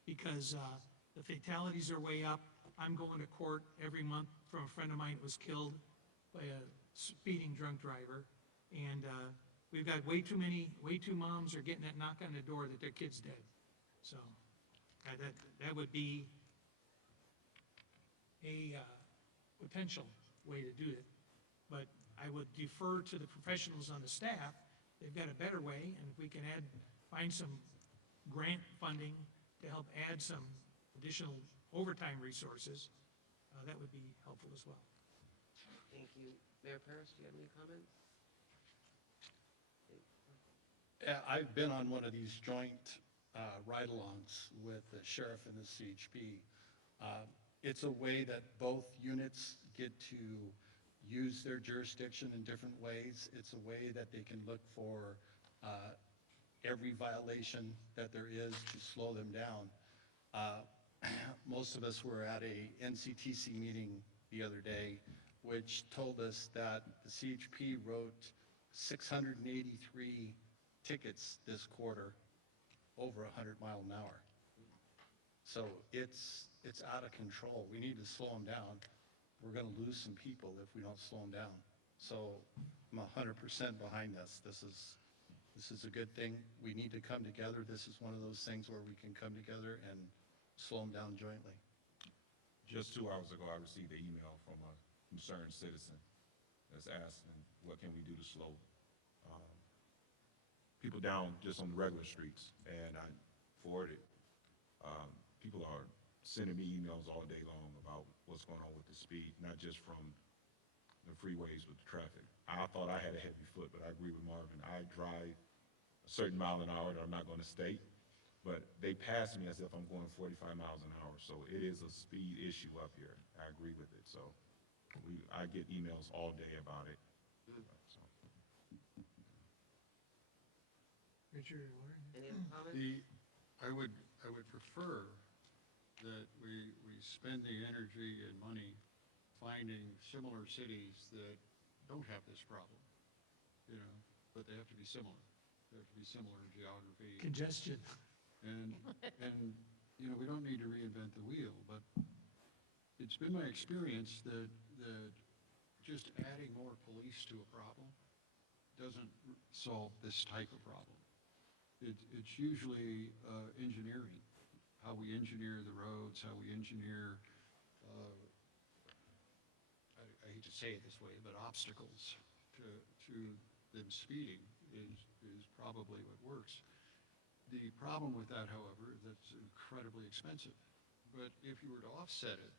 because the fatalities are way up. I'm going to court every month from a friend of mine that was killed by a speeding drunk driver. And we've got way too moms are getting that knock on the door that their kid's dead. So that would be a potential way to do it. But I would defer to the professionals on the staff. They've got a better way, and if we can find some grant funding to help add some additional overtime resources, that would be helpful as well. Thank you. Mayor Paris, do you have any comments? I've been on one of these joint ride-alongs with the sheriff and the CHP. It's a way that both units get to use their jurisdiction in different ways. It's a way that they can look for every violation that there is to slow them down. Most of us were at a NCTC meeting the other day, which told us that the CHP wrote 683 tickets this quarter over 100 miles an hour. So it's out of control. We need to slow them down. We're going to lose some people if we don't slow them down. So I'm 100% behind this. This is a good thing. We need to come together. This is one of those things where we can come together and slow them down jointly. Just 2 hours ago, I received an email from a concerned citizen that's asking, what can we do to slow people down just on the regular streets? And I forwarded. People are sending me emails all day long about what's going on with the speed, not just from the freeways with the traffic. I thought I had a heavy foot, but I agree with Marvin. I drive a certain mile an hour that I'm not going to state, but they pass me as if I'm going 45 miles an hour. So it is a speed issue up here. I agree with it. So I get emails all day about it. So. Richard, any other comments? I would prefer that we spend the energy and money finding similar cities that don't have this problem, but they have to be similar. They have to be similar in geography. Congestion. And we don't need to reinvent the wheel, but it's been my experience that just adding more police to a problem doesn't solve this type of problem. It's usually engineering, how we engineer the roads, how we engineer, I hate to say it this way, but obstacles to them speeding is probably what works. The problem with that, however, is that's incredibly expensive. But if you were to offset it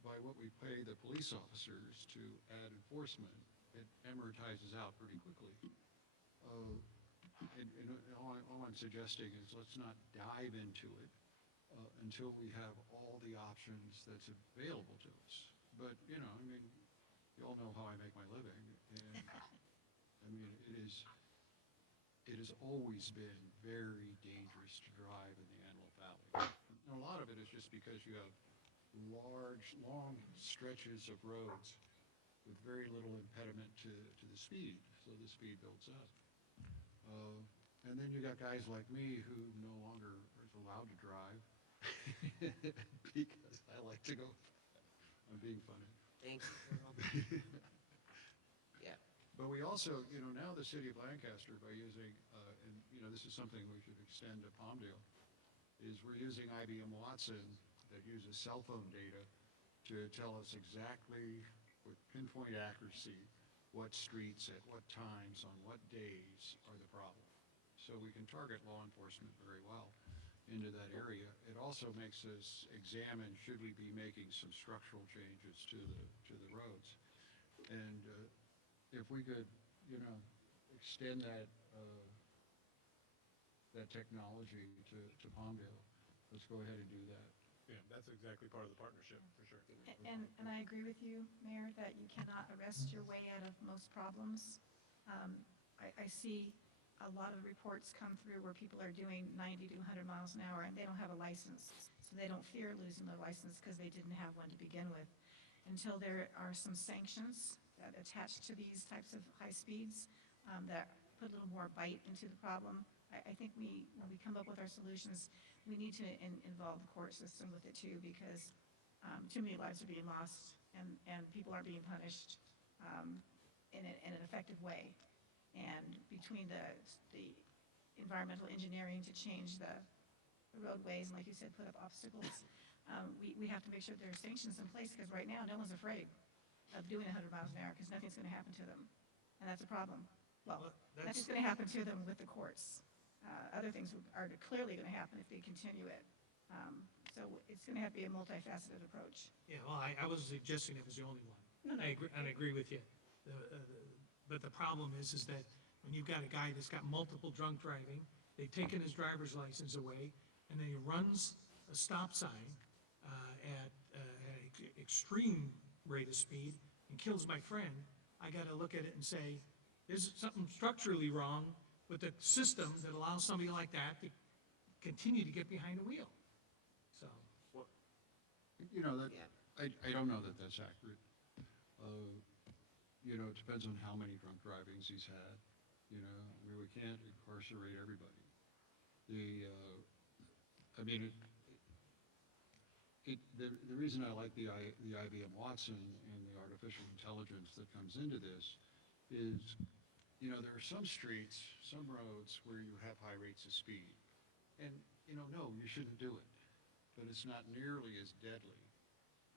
by what we pay the police officers to add enforcement, it amortizes out pretty quickly. And all I'm suggesting is let's not dive into it until we have all the options that's available to us. But, you all know how I make my living. And, it has always been very dangerous to drive in the Antelope Valley. And a lot of it is just because you have long stretches of roads with very little impediment to the speed, so the speed builds up. And then you got guys like me who no longer is allowed to drive because I like to go. I'm being funny. Thank you. Yeah. But we also, now the city of Lancaster, by using, and this is something we should extend to Palmdale, is we're using IBM Watson that uses cell phone data to tell us exactly with pinpoint accuracy what streets at what times on what days are the problem. So we can target law enforcement very well into that area. It also makes us examine, should we be making some structural changes to the roads? And if we could, extend that technology to Palmdale, let's go ahead and do that. Yeah, that's exactly part of the partnership, for sure. And I agree with you, Mayor, that you cannot arrest your way out of most problems. I see a lot of reports come through where people are doing 90 to 100 miles an hour and they don't have a license. So they don't fear losing their license because they didn't have one to begin with. Until there are some sanctions that attach to these types of high speeds that put a little more bite into the problem, I think when we come up with our solutions, we need to involve the court system with it too, because too many lives are being lost, and people aren't being punished in an effective way. And between the environmental engineering to change the roadways, and like you said, put up obstacles, we have to make sure there are sanctions in place, because right now, no one's afraid of doing 100 miles an hour, because nothing's going to happen to them. And that's a problem. Well, nothing's going to happen to them with the courts. Other things are clearly going to happen if they continue it. So it's going to have to be a multifaceted approach. Yeah, well, I wasn't suggesting it was the only one. No, no. I agree with you. But the problem is that when you've got a guy that's got multiple drunk driving, they've taken his driver's license away, and then he runs a stop sign at an extreme rate of speed and kills my friend, I got to look at it and say, there's something structurally wrong with the system that allows somebody like that to continue to get behind the wheel. So, You know, that, I don't know that that's accurate. You know, it depends on how many drunk drivings he's had. You know, I mean, we can't incarcerate everybody. I mean, the reason I like the IBM Watson and the artificial intelligence that comes into this is, you know, there are some streets, some roads where you have high rates of speed. And, you know, no, you shouldn't do it. But it's not nearly as deadly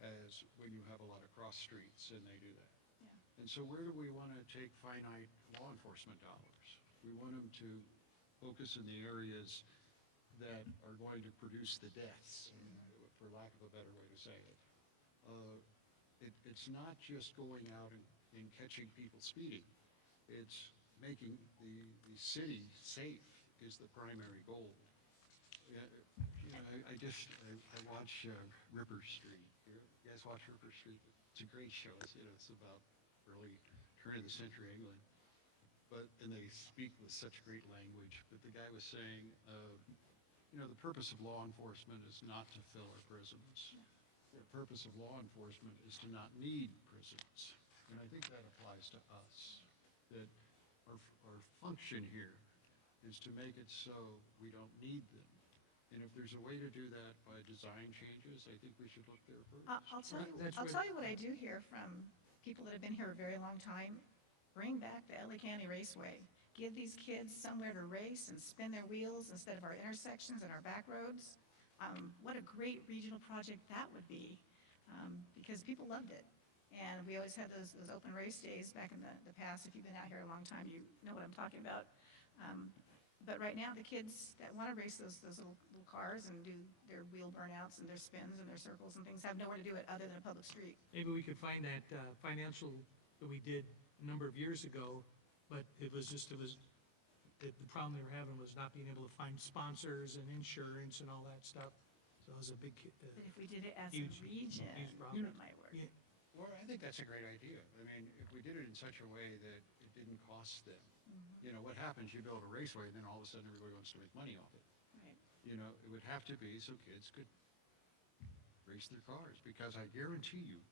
as when you have a lot of cross streets and they do that. Yeah. And so where do we want to take finite law enforcement dollars? We want them to focus in the areas that are going to produce the deaths, for lack of a better way to say it. It's not just going out and catching people speeding. It's making the city safe is the primary goal. You know, I watch Ripper Street. You guys watch Ripper Street? It's a great show. It's about early turn of the century England. And they speak with such great language. But the guy was saying, you know, the purpose of law enforcement is not to fill our prisons. The purpose of law enforcement is to not need prisons. And I think that applies to us, that our function here is to make it so we don't need them. And if there's a way to do that by design changes, I think we should look there first. I'll tell you what I do hear from people that have been here a very long time. Bring back the LA County Raceway. Give these kids somewhere to race and spin their wheels instead of our intersections and our back roads. What a great regional project that would be, because people loved it. And we always had those open race days back in the past. If you've been out here a long time, you know what I'm talking about. But right now, the kids that want to race those little cars and do their wheel burnouts and their spins and their circles and things have nowhere to do it other than a public street. maybe we could find that financial that we did a number of years ago, but the problem they were having was not being able to find sponsors and insurance and all that stuff. So it was a big, But if we did it as a huge region, problem. it might work. Yeah. Well, I think that's a great idea. I mean, if we did it in such a way that it didn't cost them. You know, what happens, you build a raceway, and then all of a sudden everybody wants to make money off it. Right. You know, it would have to be so kids could race their cars, because I guarantee you,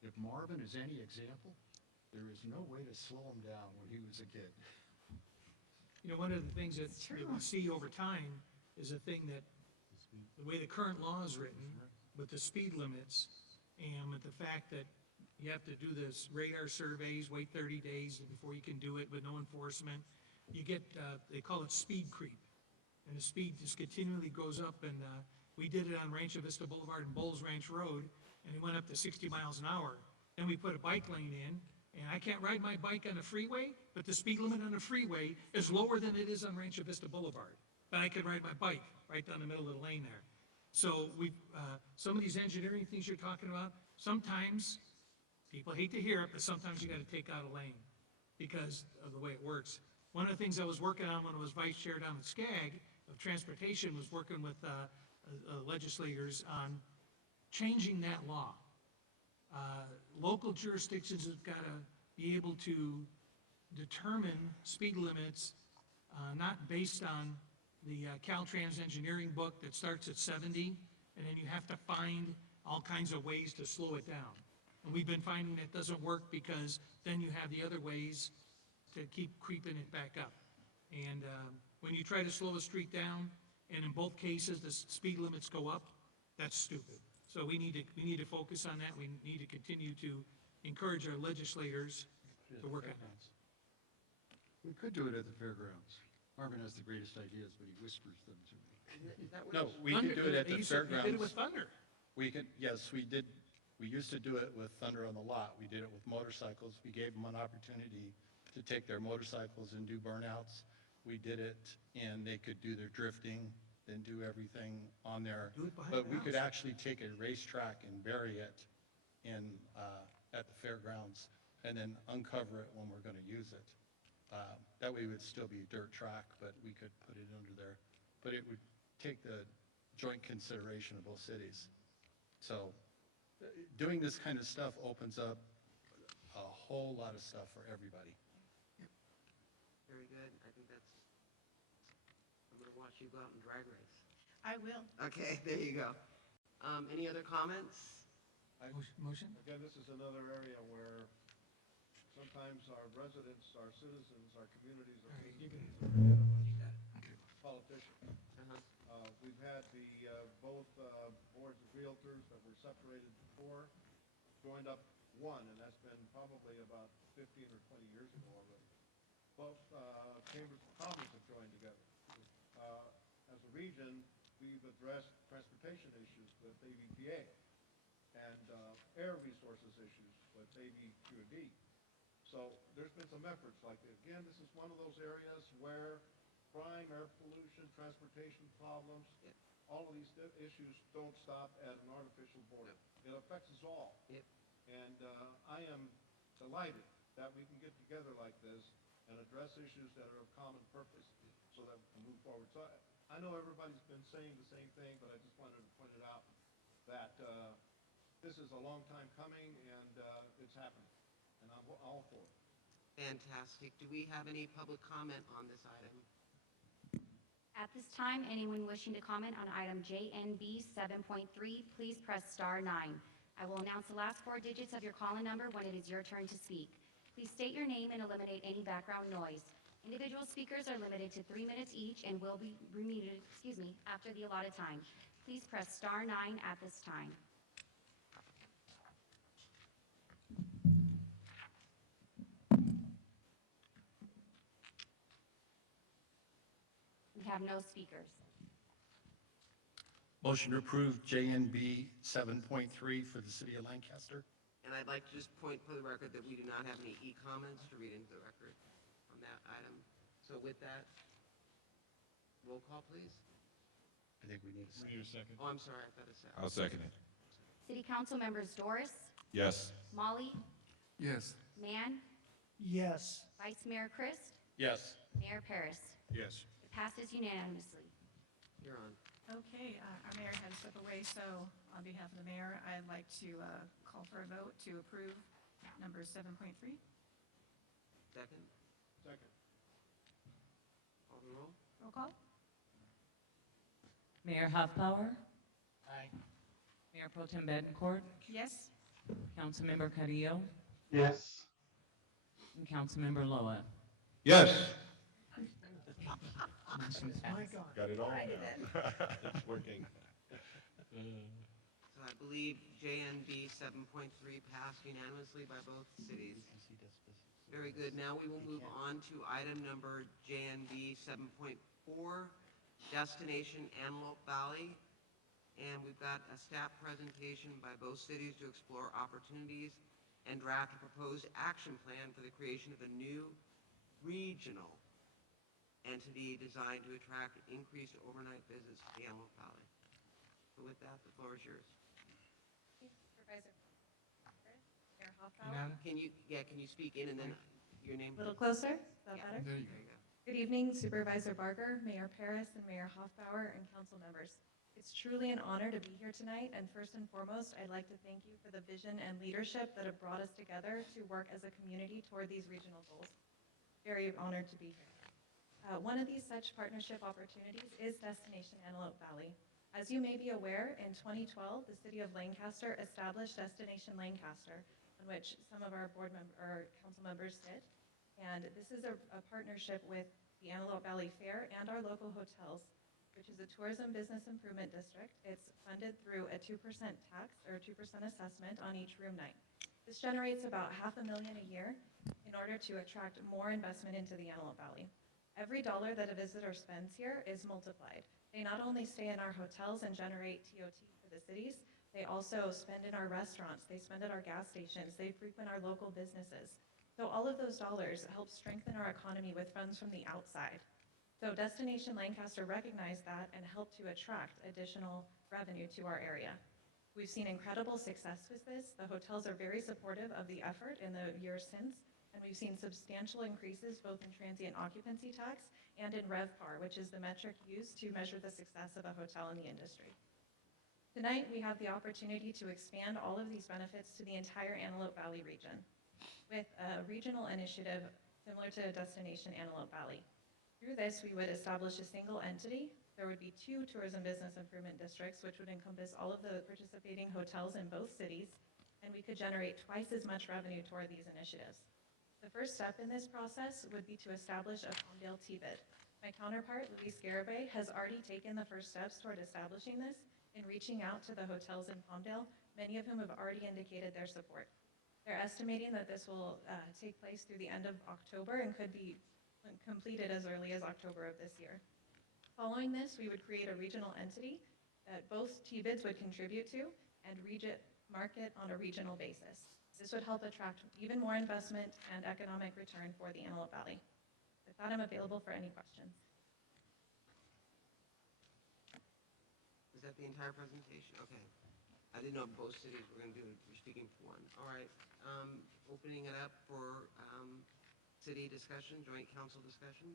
if Marvin is any example, there is no way to slow him down when he was a kid. You know, one of the things that we see over time is a thing that, the way the current law is written, with the speed limits, and with the fact that you have to do this radar surveys, wait 30 days before you can do it with no enforcement, you get, they call it speed creep. And the speed just continually goes up, and we did it on Rancho Vista Boulevard and Bowles Ranch Road, and it went up to 60 miles an hour. Then we put a bike lane in, and I can't ride my bike on the freeway, but the speed limit on the freeway is lower than it is on Rancho Vista Boulevard. But I can ride my bike right down the middle of the lane there. So some of these engineering things you're talking about, sometimes, people hate to hear it, but sometimes you gotta take out a lane because of the way it works. One of the things I was working on when I was vice chair down at SCAG of transportation was working with legislators on changing that law. Local jurisdictions have gotta be able to determine speed limits, not based on the Caltrans engineering book that starts at 70, and then you have to find all kinds of ways to slow it down. And we've been finding that doesn't work, because then you have the other ways to keep creeping it back up. And when you try to slow a street down, and in both cases, the speed limits go up, that's stupid. So we need to focus on that. We need to continue to encourage our legislators to work on that. We could do it at the fairgrounds. Marvin has the greatest ideas, but he whispers them to me. Is that what No, it's- we could do it at the You said fairgrounds. You did it with Thunder. We could, yes, we did. We used to do it with Thunder on the Lot. We did it with motorcycles. We gave them an opportunity to take their motorcycles and do burnouts. We did it, and they could do their drifting, then do everything on there. Do it behind But the we could house. actually take a racetrack and bury it in, at the fairgrounds, and then uncover it when we're gonna use it. That way it would still be a dirt track, but we could put it under there. But it would take the joint consideration of both cities. So, doing this kind of stuff opens up a whole lot of stuff for everybody. Very good. I think that's, I'm gonna watch you go out and drag race. I will. Okay, there you go. Any other comments? Motion? Again, this is another area where sometimes our residents, our citizens, our communities, our businesses are ahead of us politicians. We've had both boards of realtors that were separated before, joined up one, and that's been probably about 15 or 20 years ago already. Both chambers of commerce have joined together. As a region, we've addressed transportation issues with AVPA and air resources issues with AVQD. So there's been some efforts like that. Again, this is one of those areas where crime, air pollution, transportation problems, all of these issues don't stop at an artificial border. It affects us all. And I am delighted that we can get together like this and address issues that are of common purpose so that we can move forward. So I know everybody's been saying the same thing, but I just wanted to point it out that this is a long time coming and it's happening. And I'm all for it. Fantastic. Do we have any public comment on this item? At this time, anyone wishing to comment on item JNB 7.3, please press star 9. I will announce the last 4 digits of your call-in number when it is your turn to speak. Please state your name and eliminate any background noise. Individual speakers are limited to 3 minutes each and will be remuted, after the allotted time. Please press star 9 at this time. We have no speakers. Motion to approve JNB 7.3 for the city of Lancaster. And I'd like to just point for the record that we do not have any e-comments to read into the record on that item. So with that, roll call, please. I think we need a second. Oh, I'm sorry, I thought it said. I'll second it. City Council members Doris, Yes. Molly, Yes. Mann, Yes. Vice Mayor Christ, Yes. Mayor Paris. Yes. It passes unanimously. You're on. Okay, our mayor had to step away, so on behalf of the mayor, I'd like to call for a vote to approve number 7.3. Second. Second. Call the roll. Roll call? Mayor Hoffbauer, Aye. Mayor Pro Tem Bettencourt, Yes? Councilmember Carrillo, Yes. and Councilmember Loa. Yes. Motion passed. Got it all now. It's working. So I believe JNB 7.3 passed unanimously by both cities. Very good. Now we will move on to item number JNB 7.4, Destination Antelope Valley. And we've got a staff presentation by both cities to explore opportunities and draft a proposed action plan for the creation of a new regional entity designed to attract increased overnight visits to the Antelope Valley. So with that, the floor is yours. Supervisor Chris, Mayor Unanimous? Hoffbauer. Can you speak in and then your name? A little closer, is that Yeah. better? There you There go. you go. Good evening Supervisor Barger, Mayor Paris, and Mayor Hoffbauer, and council members. It's truly an honor to be here tonight, and first and foremost, I'd like to thank you for the vision and leadership that have brought us together to work as a community toward these regional goals. Very honored to be here. One of these such partnership opportunities is Destination Antelope Valley. As you may be aware, in 2012, the city of Lancaster established Destination Lancaster, on which some of our council members sit. And this is a partnership with the Antelope Valley Fair, and our local hotels, which is a tourism business improvement district. It's funded through a 2% tax or 2% assessment on each room night. This generates about $500,000 a year in order to attract more investment into the Antelope Valley. Every dollar that a visitor spends here is multiplied. They not only stay in our hotels and generate TOT for the cities, they also spend in our restaurants, they spend at our gas stations, they frequent our local businesses. So all of those dollars help strengthen our economy with funds from the outside. So Destination Lancaster recognized that and helped to attract additional revenue to our area. We've seen incredible success with this. The hotels are very supportive of the effort in the years since, and we've seen substantial increases both in transient occupancy tax and in RevPAR, which is the metric used to measure the success of a hotel in the industry. Tonight, we have the opportunity to expand all of these benefits to the entire Antelope Valley region with a regional initiative similar to Destination Antelope Valley. Through this, we would establish a single entity. There would be 2 tourism business improvement districts, which would encompass all of the participating hotels in both cities, and we could generate twice as much revenue toward these initiatives. The first step in this process would be to establish a Palmdale TBID. My counterpart, Luis Garibay, has already taken the first steps toward establishing this in reaching out to the hotels in Palmdale, many of whom have already indicated their support. They're estimating that this will take place through the end of October and could be completed as early as October of this year. Following this, we would create a regional entity that both TBIDs would contribute to and market on a regional basis. This would help attract even more investment and economic return for the Antelope Valley. With that, I'm available for any questions. Is that the entire presentation? Okay. I didn't know if both cities were going to do it. You're speaking for one. All right. Opening it up for city discussion, joint council discussion.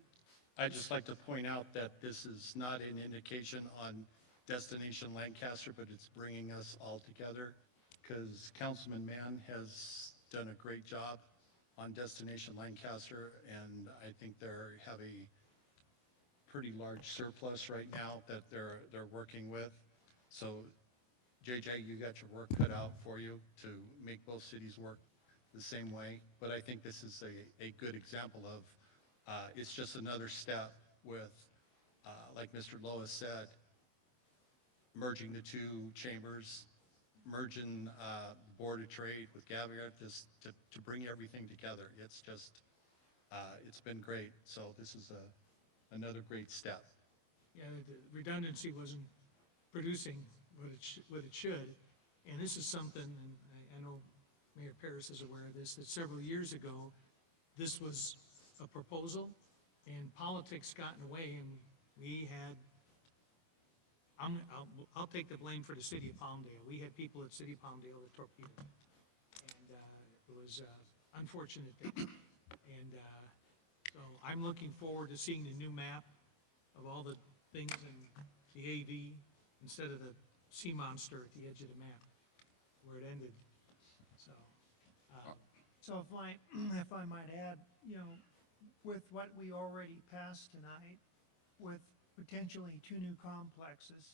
I'd just like to point out that this is not an indication on Destination Lancaster, but it's bringing us all together because Councilman Mann has done a great job on Destination Lancaster, and I think they have a pretty large surplus right now that they're working with. So, JJ, you got your work cut out for you to make both cities work the same way. But I think this is a good example of it's just another step with, like Mr. Lois said, merging the 2 chambers, merging Board of Trade with Gavier, just to bring everything together. It's just, it's been great. So this is another great step. Yeah, the redundancy wasn't producing what it should. And this is something, and I know Mayor Paris is aware of this, that several years ago, this was a proposal, and politics got in the way, and we had, I'll take the blame for the city of Palmdale. We had people at City of Palmdale that torpedoed it. And it was unfortunate thing. And so I'm looking forward to seeing the new map of all the things in the AV instead of the sea monster at the edge of the map where it ended. So, So if I might add, with what we already passed tonight, with potentially 2 new complexes,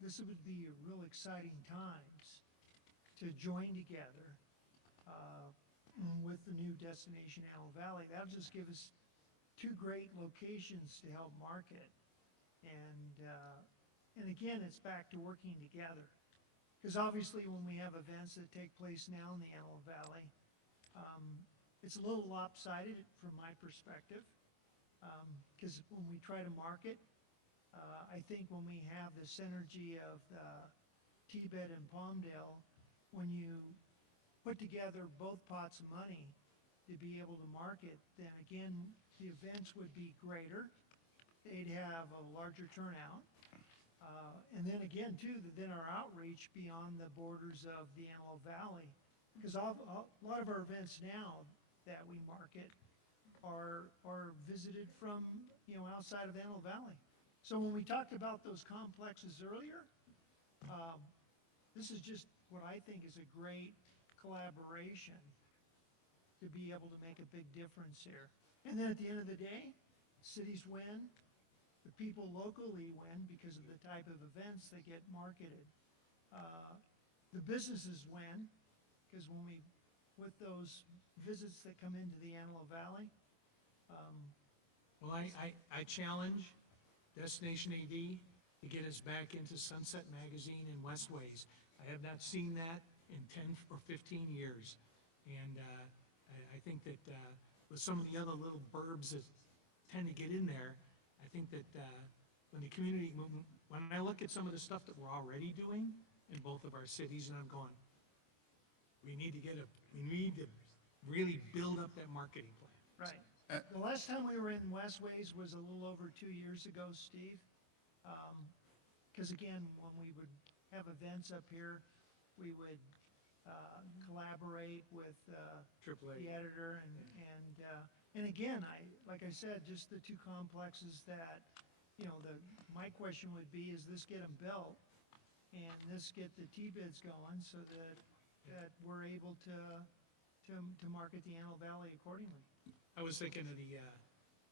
this would be real exciting times to join together with the new Destination Antelope Valley. That'll just give us 2 great locations to help market. And again, it's back to working together. Because obviously when we have events that take place now in the Antelope Valley, it's a little lopsided from my perspective. Because when we try to market, I think when we have the synergy of the TBID and Palmdale, when you put together both pots of money to be able to market, then again, the events would be greater. They'd have a larger turnout. And then again, too, then our outreach beyond the borders of the Antelope Valley. Because a lot of our events now that we market are visited from, outside of the Antelope Valley. So when we talked about those complexes earlier, this is just what I think is a great collaboration to be able to make a big difference here. And then at the end of the day, cities win, the people locally win because of the type of events that get marketed. The businesses win because with those visits that come into the Antelope Valley, Well, I challenge Destination AD to get us back into Sunset Magazine and Westways. I have not seen that in 10 or 15 years. And I think that with some of the other little burbs that tend to get in there, I think that when the community, when I look at some of the stuff that we're already doing in both of our cities, and I'm going, we need to really build up that marketing plan. Right. The last time we were in Westways was a little over 2 years ago, Steve. Because again, when we would have events up here, we would collaborate with AAA. the editor and again, like I said, just the two complexes that, my question would be, is this get them built? And this get the T-bids going so that we're able to market the Antelope Valley accordingly. I was thinking of the,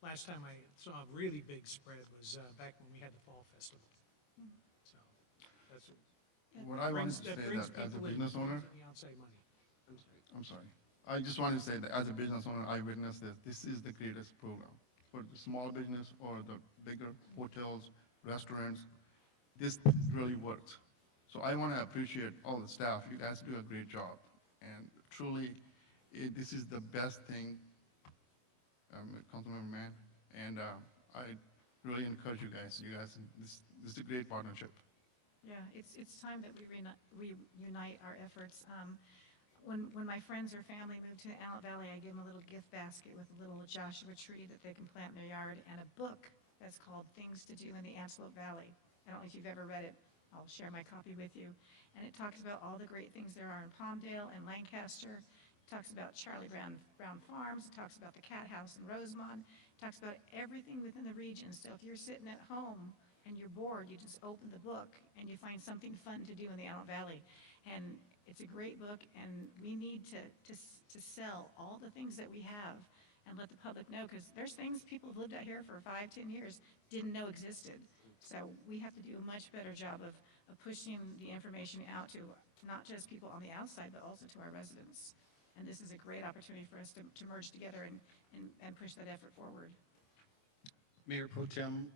last time I saw a really big spread was back when we had the Fall Festival. So, that's What I wanted to say brings that as a people in, business owner, the outside money. I'm sorry. I just want to say that as a business owner, I witnessed this. This is the greatest program. For the small business or the bigger hotels, restaurants, this really works. So I want to appreciate all the staff. You guys do a great job. And truly, this is the best thing, Councilmember Mann. And I really encourage you guys. This is a great partnership. Yeah, it's time that we reunite our efforts. When my friends or family move to Antelope Valley, I give them a little gift basket with a little Joshua tree that they can plant in their yard and a book that's called Things to Do in the Antelope Valley. I don't know if you've ever read it. I'll share my copy with you. And it talks about all the great things there are in Palmdale and Lancaster. It talks about Charlie Brown Farms. It talks about the Cat House in Rosemont. It talks about everything within the region. So if you're sitting at home and you're bored, you just open the book and you find something fun to do in the Antelope Valley. And it's a great book, and we need to sell all the things that we have and let the public know, because there's things people have lived out here for 5, 10 years didn't know existed. So we have to do a much better job of pushing the information out to not just people on the outside, but also to our residents. And this is a great opportunity for us to merge together and push that effort forward. Mayor Pro Tem,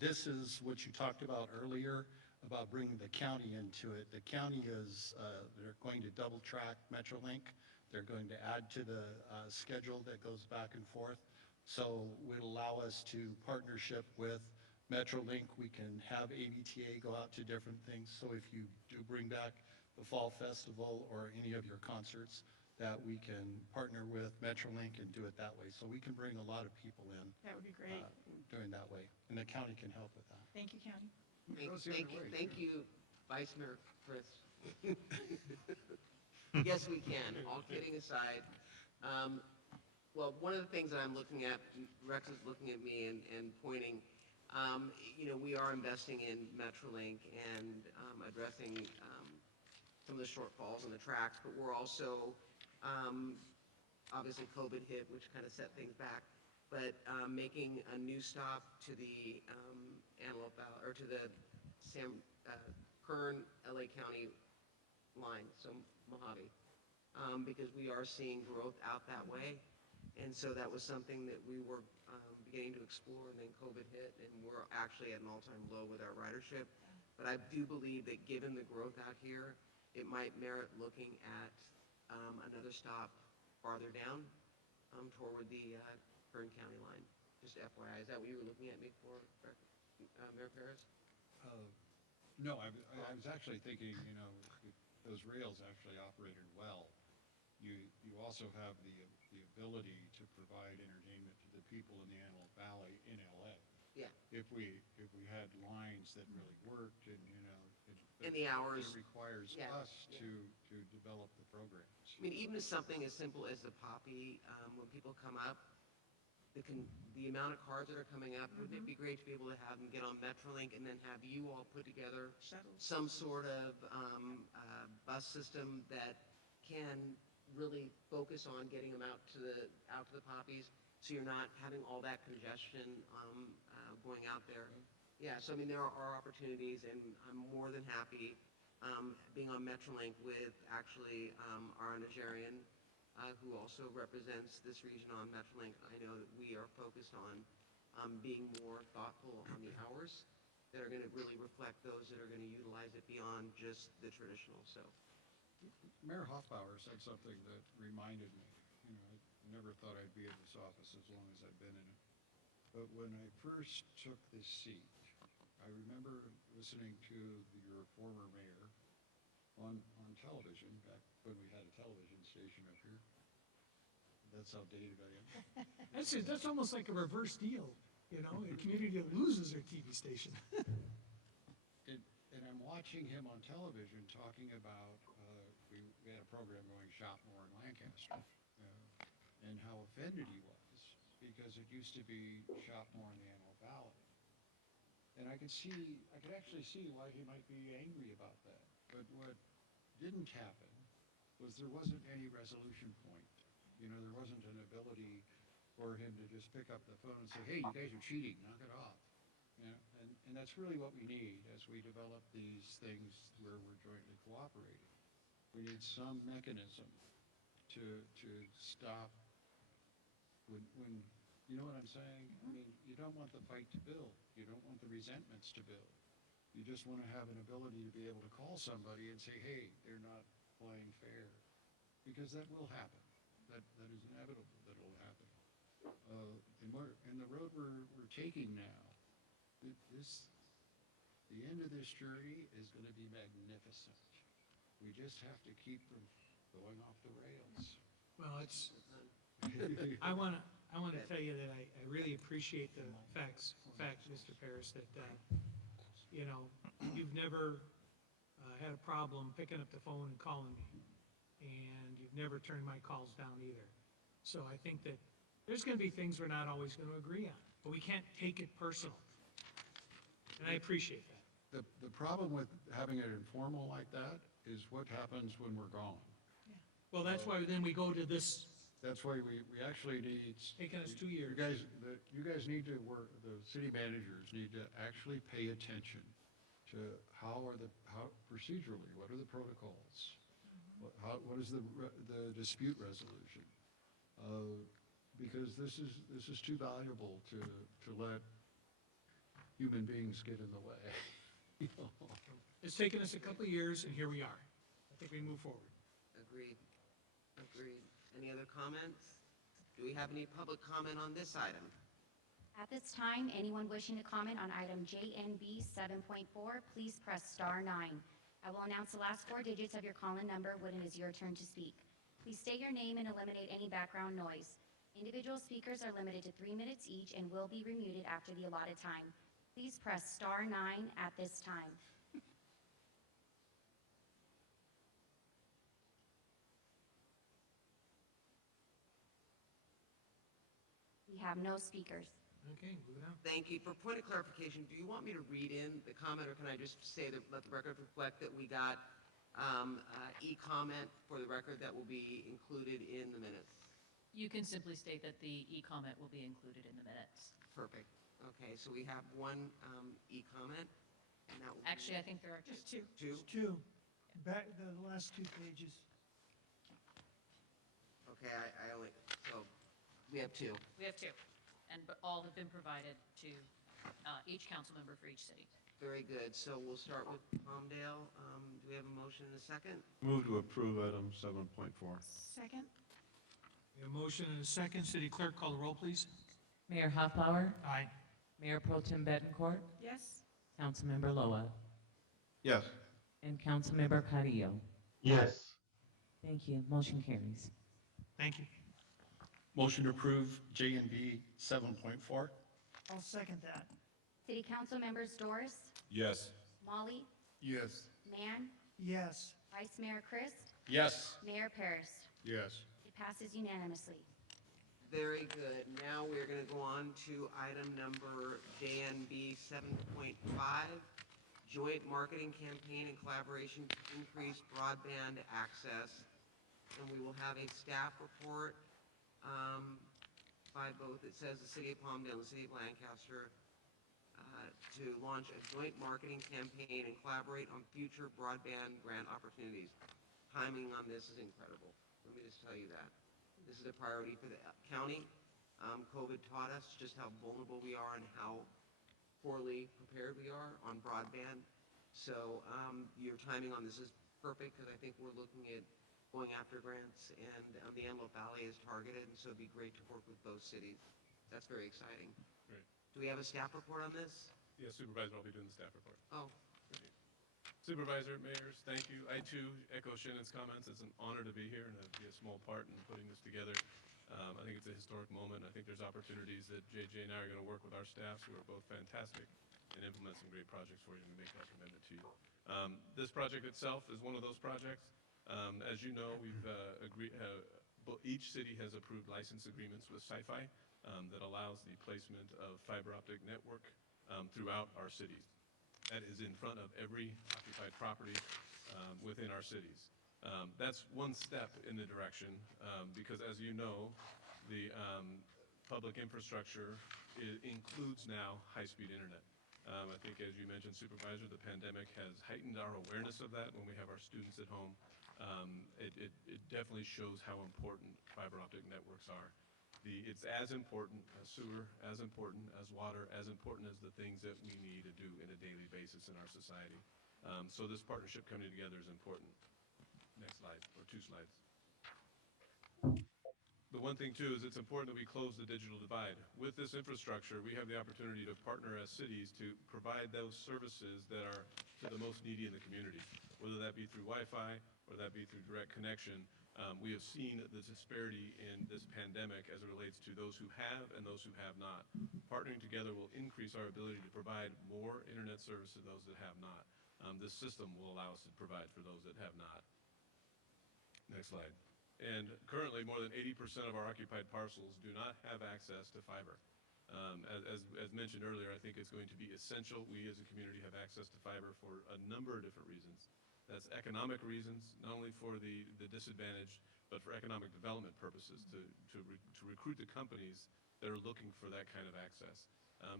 this is what you talked about earlier, about bringing the county into it. The county is, they're going to double track Metrolink. They're going to add to the schedule that goes back and forth. So it will allow us to partnership with Metrolink. We can have ABTA go out to different things. So if you do bring back the Fall Festival or any of your concerts, that we can partner with Metrolink and do it that way. So we can bring a lot of people in. That would be great. Doing that way. And the county can help with that. Thank you, County. Thank you, Vice Mayor Chris. Yes, we can, all kidding aside. Well, one of the things that I'm looking at, Rex is looking at me and pointing, we are investing in Metrolink and addressing some of the shortfalls in the tracks, but we're also, obviously COVID hit, which kind of set things back, but making a new stop to the Antelope Valley, or to the Kern, LA County line, so Mojave, because we are seeing growth out that way. And so that was something that we were beginning to explore, and then COVID hit, and we're actually at an all-time low with our ridership. But I do believe that given the growth out here, it might merit looking at another stop farther down toward the Kern County line. Just FYI, is that what you were looking at me for, Mayor Perez? No, I was actually thinking, those rails actually operated well. You also have the ability to provide entertainment to the people in the Antelope Valley in LA. Yeah. If we had lines that really worked and, And the hours. It requires us to develop the programs. I mean, even something as simple as the Poppy, when people come up, the amount of cars that are coming up, wouldn't it be great to be able to have them get on Metrolink and then have you all put together some sort of bus system that can really focus on getting them out to the Poppies, so you're not having all that congestion going out there. Yeah, so I mean, there are opportunities, and I'm more than happy being on Metrolink with actually our Nigerian who also represents this region on Metrolink. I know that we are focused on being more thoughtful on the hours that are going to really reflect those that are going to utilize it beyond just the traditional, so. Mayor Hoffbauer said something that reminded me, I never thought I'd be in this office as long as I've been in it. But when I first took this seat, I remember listening to your former mayor on television, back when we had a television station up here. That's how dated I am. That's almost like a reverse deal, a community that loses their TV station. And I'm watching him on television talking about, we had a program going Shop More in Lancaster, and how offended he was, because it used to be Shop More in the Antelope Valley. And I could actually see why he might be angry about that. But what didn't happen was there wasn't any resolution point. There wasn't an ability for him to just pick up the phone and say, hey, you guys are cheating, knock it off. And that's really what we need as we develop these things where we're jointly cooperating. We need some mechanism to stop when you know what I'm saying? I mean, you don't want the fight to build. You don't want the resentments to build. You just want to have an ability to be able to call somebody and say, hey, they're not playing fair. Because that will happen. That is inevitable that it will happen. And the road we're taking now, the end of this journey is going to be magnificent. We just have to keep from going off the rails. Well, I want to tell you that I really appreciate the fact, Mr. Paris, that, you've never had a problem picking up the phone and calling me. And you've never turned my calls down either. So I think that there's going to be things we're not always going to agree on, but we can't take it personal. And I appreciate that. The problem with having it informal like that is what happens when we're gone. Well, that's why then we go to this. That's why we actually need. It's taken us 2 years. You guys need to work, the city managers need to actually pay attention to how procedurally, what are the protocols? What is the dispute resolution? Because this is too valuable to let human beings get in the way. It's taken us a couple of years, and here we are. I think we move forward. Agreed. Any other comments? Do we have any public comment on this item? At this time, anyone wishing to comment on item JNB 7.4, please press star 9. I will announce the last 4 digits of your call-in number when it is your turn to speak. Please state your name and eliminate any background noise. Individual speakers are limited to 3 minutes each and will be remuted after the allotted time. Please press star 9 at this time. We have no speakers. Okay, move it on. Thank you. For point of clarification, do you want me to read in the comment, or can I just say that, let the record reflect that we got e-comment for the record that will be included in the minutes? You can simply state that the e-comment will be included in the minutes. Perfect. Okay, so we have one e-comment, and that will Actually, I think there are Just two. two. Two, back, the last 2 pages. Okay, I only, so we have two. We have 2, but all have been provided to each council member for each city. Very good. So we'll start with Palmdale. Do we have a motion and a second? Move to approve item 7.4. Second? We have a motion and a second. City Clerk, call the roll, please. Mayor Hoffbauer. Aye. Mayor Pro Tem Bettencourt. Yes? Councilmember Loa. Yes. And Councilmember Carrillo. Yes. Thank you. Motion carries. Thank you. Motion to approve JNB 7.4. I'll second that. City Council members Doris, Yes. Molly, Yes. Mann, Yes. Vice Mayor Christ, Yes. Mayor Paris. Yes. It passes unanimously. Very good. Now we're going to go on to item number JNB 7.5, joint marketing campaign in collaboration to increase broadband access. And we will have a staff report by both, it says the City of Palmdale and the City of Lancaster, to launch a joint marketing campaign and collaborate on future broadband grant opportunities. Timing on this is incredible. Let me just tell you that. This is a priority for the county. COVID taught us just how vulnerable we are and how poorly prepared we are on broadband. So your timing on this is perfect because I think we're looking at going after grants, and the Antelope Valley is targeted, and so it'd be great to work with both cities. That's very exciting. Great. Do we have a staff report on this? Yeah, Supervisor, I'll be doing the staff report. Oh. Supervisor, mayors, thank you. I too echo Shannon's comments. It's an honor to be here and to be a small part in putting this together. I think it's a historic moment. I think there's opportunities that JJ and I are going to work with our staffs, who are both fantastic, and implement some great projects for you and make that commitment to you. This project itself is one of those projects. As you know, we've each city has approved license agreements with Sci-Fi that allows the placement of fiber optic network throughout our cities. That is in front of every occupied property within our cities. That's one step in the direction because, as you know, the public infrastructure includes now high-speed internet. I think, as you mentioned, Supervisor, the pandemic has heightened our awareness of that when we have our students at home. It definitely shows how important fiber optic networks are. It's as important as sewer, as important as water, as important as the things that we need to do in a daily basis in our society. So this partnership coming together is important. Next slide, or two slides. The one thing, too, is it's important that we close the digital divide. With this infrastructure, we have the opportunity to partner as cities to provide those services that are to the most needy in the community, whether that be through Wi-Fi or that be through direct connection. We have seen the disparity in this pandemic as it relates to those who have and those who have not. Partnering together will increase our ability to provide more internet service to those that have not. This system will allow us to provide for those that have not. Next slide. And currently, more than 80% of our occupied parcels do not have access to fiber. As mentioned earlier, I think it's going to be essential we as a community have access to fiber for a number of different reasons. That's economic reasons, not only for the disadvantaged, but for economic development purposes, to recruit the companies that are looking for that kind of access.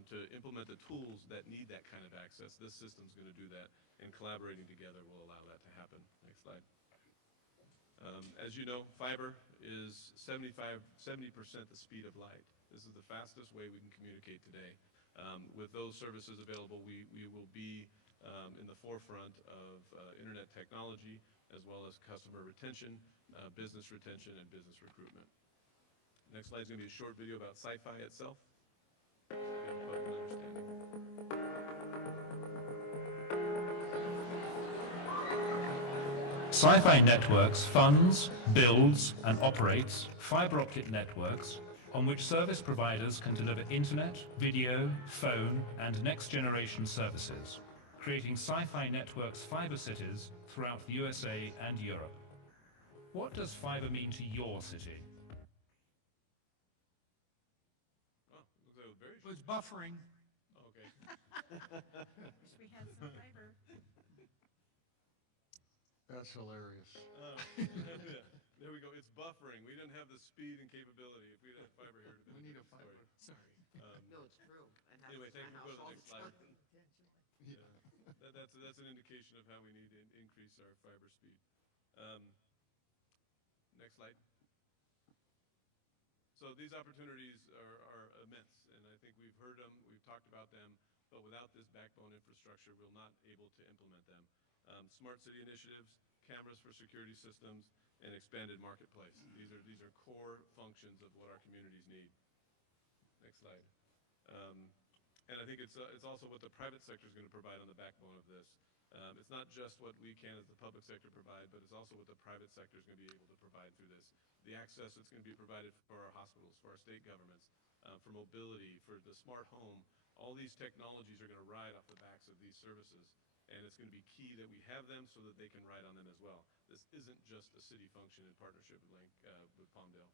To implement the tools that need that kind of access, this system's going to do that, and collaborating together will allow that to happen. Next slide. As you know, fiber is 70% the speed of light. This is the fastest way we can communicate today. With those services available, we will be in the forefront of internet technology, as well as customer retention, business retention, and business recruitment. Next slide is going to be a short video about Sci-Fi itself. Sci-Fi Networks funds, builds, and operates fiber optic networks on which service providers can deliver internet, video, phone, and next-generation services, creating Sci-Fi Networks fiber cities throughout the USA and Europe. What does fiber mean to your city? It was buffering. Okay. Wish we had some fiber. That's hilarious. There we go. It's buffering. We didn't have the speed and capability. If we had fiber here, We need a fiber. Sorry. No, it's true. Anyway, thank you. Go to the next slide. Yeah. That's an indication of how we need to increase our fiber speed. Next slide. So these opportunities are immense, and I think we've heard them, we've talked about them, but without this backbone infrastructure, we're not able to implement them. Smart city initiatives, cameras for security systems, and expanded marketplace. These are core functions of what our communities need. Next slide. And I think it's also what the private sector is going to provide on the backbone of this. It's not just what we can as the public sector provide, but it's also what the private sector is going to be able to provide through this. The access that's going to be provided for our hospitals, for our state governments, for mobility, for the smart home. All these technologies are going to ride off the backs of these services. And it's going to be key that we have them so that they can ride on them as well. This isn't just a city function in partnership with Palmdale.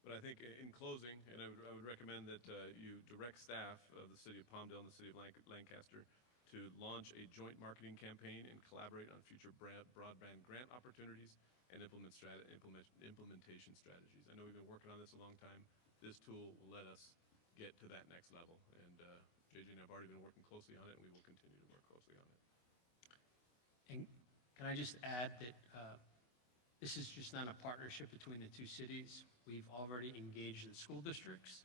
But I think in closing, and I would recommend that you direct staff of the city of Palmdale and the city of Lancaster to launch a joint marketing campaign and collaborate on future broadband grant opportunities and implementation strategies. I know we've been working on this a long time. This tool will let us get to that next level. And JJ and I have already been working closely on it, and we will continue to work closely on it. And can I just add that This is just not a partnership between the two cities. We've already engaged the school districts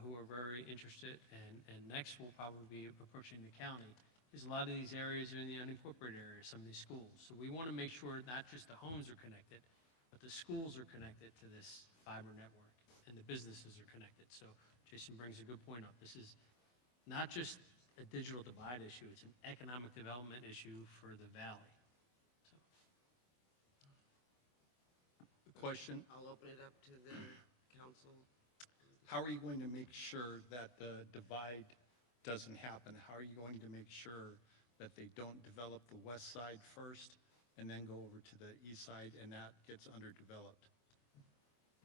who are very interested, and next we'll probably be approaching the county. Because a lot of these areas are in the unincorporated areas, some of these schools. So we want to make sure not just the homes are connected, but the schools are connected to this fiber network, and the businesses are connected. So Jason brings a good point up. This is not just a digital divide issue, it's an economic development issue for the valley. The question, I'll open it up to the council. how are you going to make sure that the divide doesn't happen? How are you going to make sure that they don't develop the west side first and then go over to the east side and that gets underdeveloped?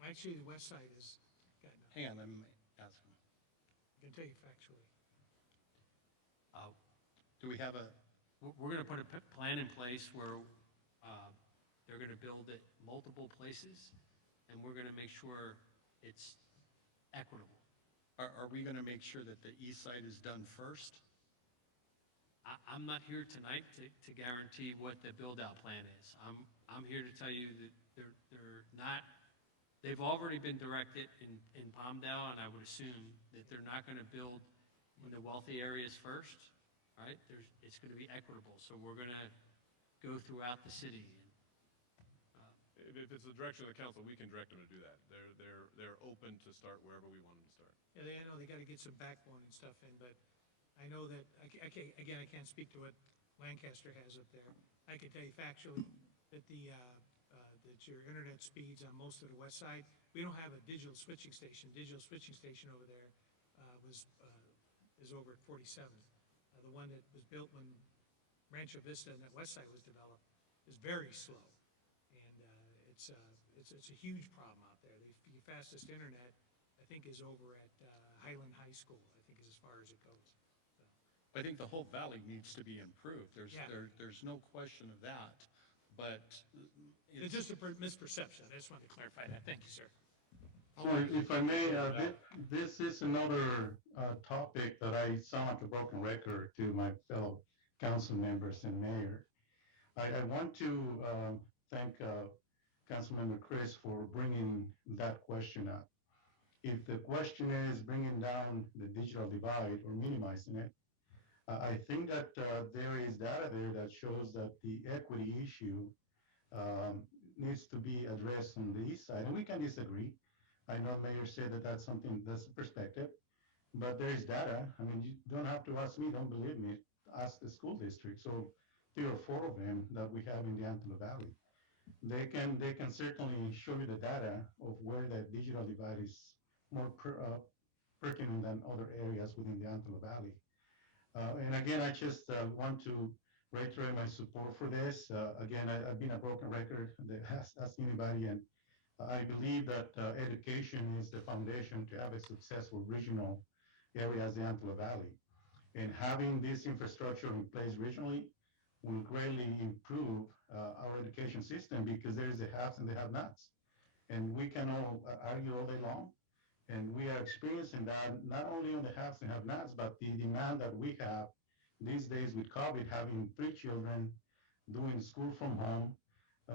Actually, the west side is, got enough. Hang on, I'm asking. I can tell you factually. Do we have a, We're going to put a plan in place where they're going to build it multiple places, and we're going to make sure it's equitable. are we going to make sure that the east side is done first? I'm not here tonight to guarantee what the build-out plan is. I'm here to tell you that they're not, they've already been directed in Palmdale, and I would assume that they're not going to build in the wealthy areas first, right? It's going to be equitable, so we're going to go throughout the city. If it's the direction of the council, we can direct them to do that. They're open to start wherever we want them to start. Yeah, I know they got to get some backbone and stuff in, but I know that, again, I can't speak to what Lancaster has up there. I can tell you factually that that your internet speeds on most of the west side, we don't have a digital switching station. Digital switching station over there is over at 47. The one that was built when Rancho Vista and that west side was developed is very slow. And it's a huge problem out there. The fastest internet, I think, is over at Highland High School, I think is as far as it goes. So. I think the whole valley needs to be improved. There's no question of that, but It's just a misperception. I just wanted to clarify that. Thank you, sir. If I may, this is another topic that I sound like a broken record to my fellow council members and mayor. I want to thank Councilmember Chris for bringing that question up. If the question is bringing down the digital divide or minimizing it, I think that there is data there that shows that the equity issue needs to be addressed on the east side, and we can disagree. I know Mayor said that that's something, that's a perspective, but there is data. I mean, you don't have to ask me, don't believe me, ask the school district. So 3 or 4 of them that we have in the Antelope Valley. They can certainly show you the data of where that digital divide is more pertinent than other areas within the Antelope Valley. And again, I just want to reiterate my support for this. Again, I've been a broken record, ask anybody, and I believe that education is the foundation to have a successful regional area as the Antelope Valley. And having this infrastructure in place regionally will greatly improve our education system, because there's the haves and the have-nots. And we can all argue all day long, and we are experiencing that not only on the haves and have-nots, but the demand that we have these days with COVID, having 3 children, doing school from home,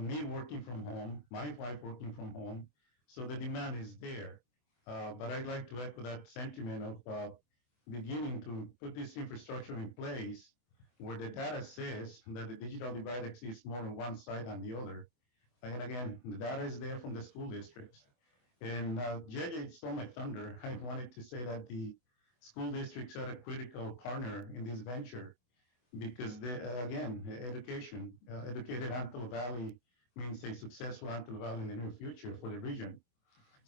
me working from home, my wife working from home. So the demand is there. But I'd like to echo that sentiment of beginning to put this infrastructure in place where the data says that the digital divide exists more on one side than the other. And again, the data is there from the school districts. And JJ stole my thunder. I wanted to say that the school districts are a critical partner in this venture, because again, education, educated Antelope Valley means a successful Antelope Valley in the near future for the region.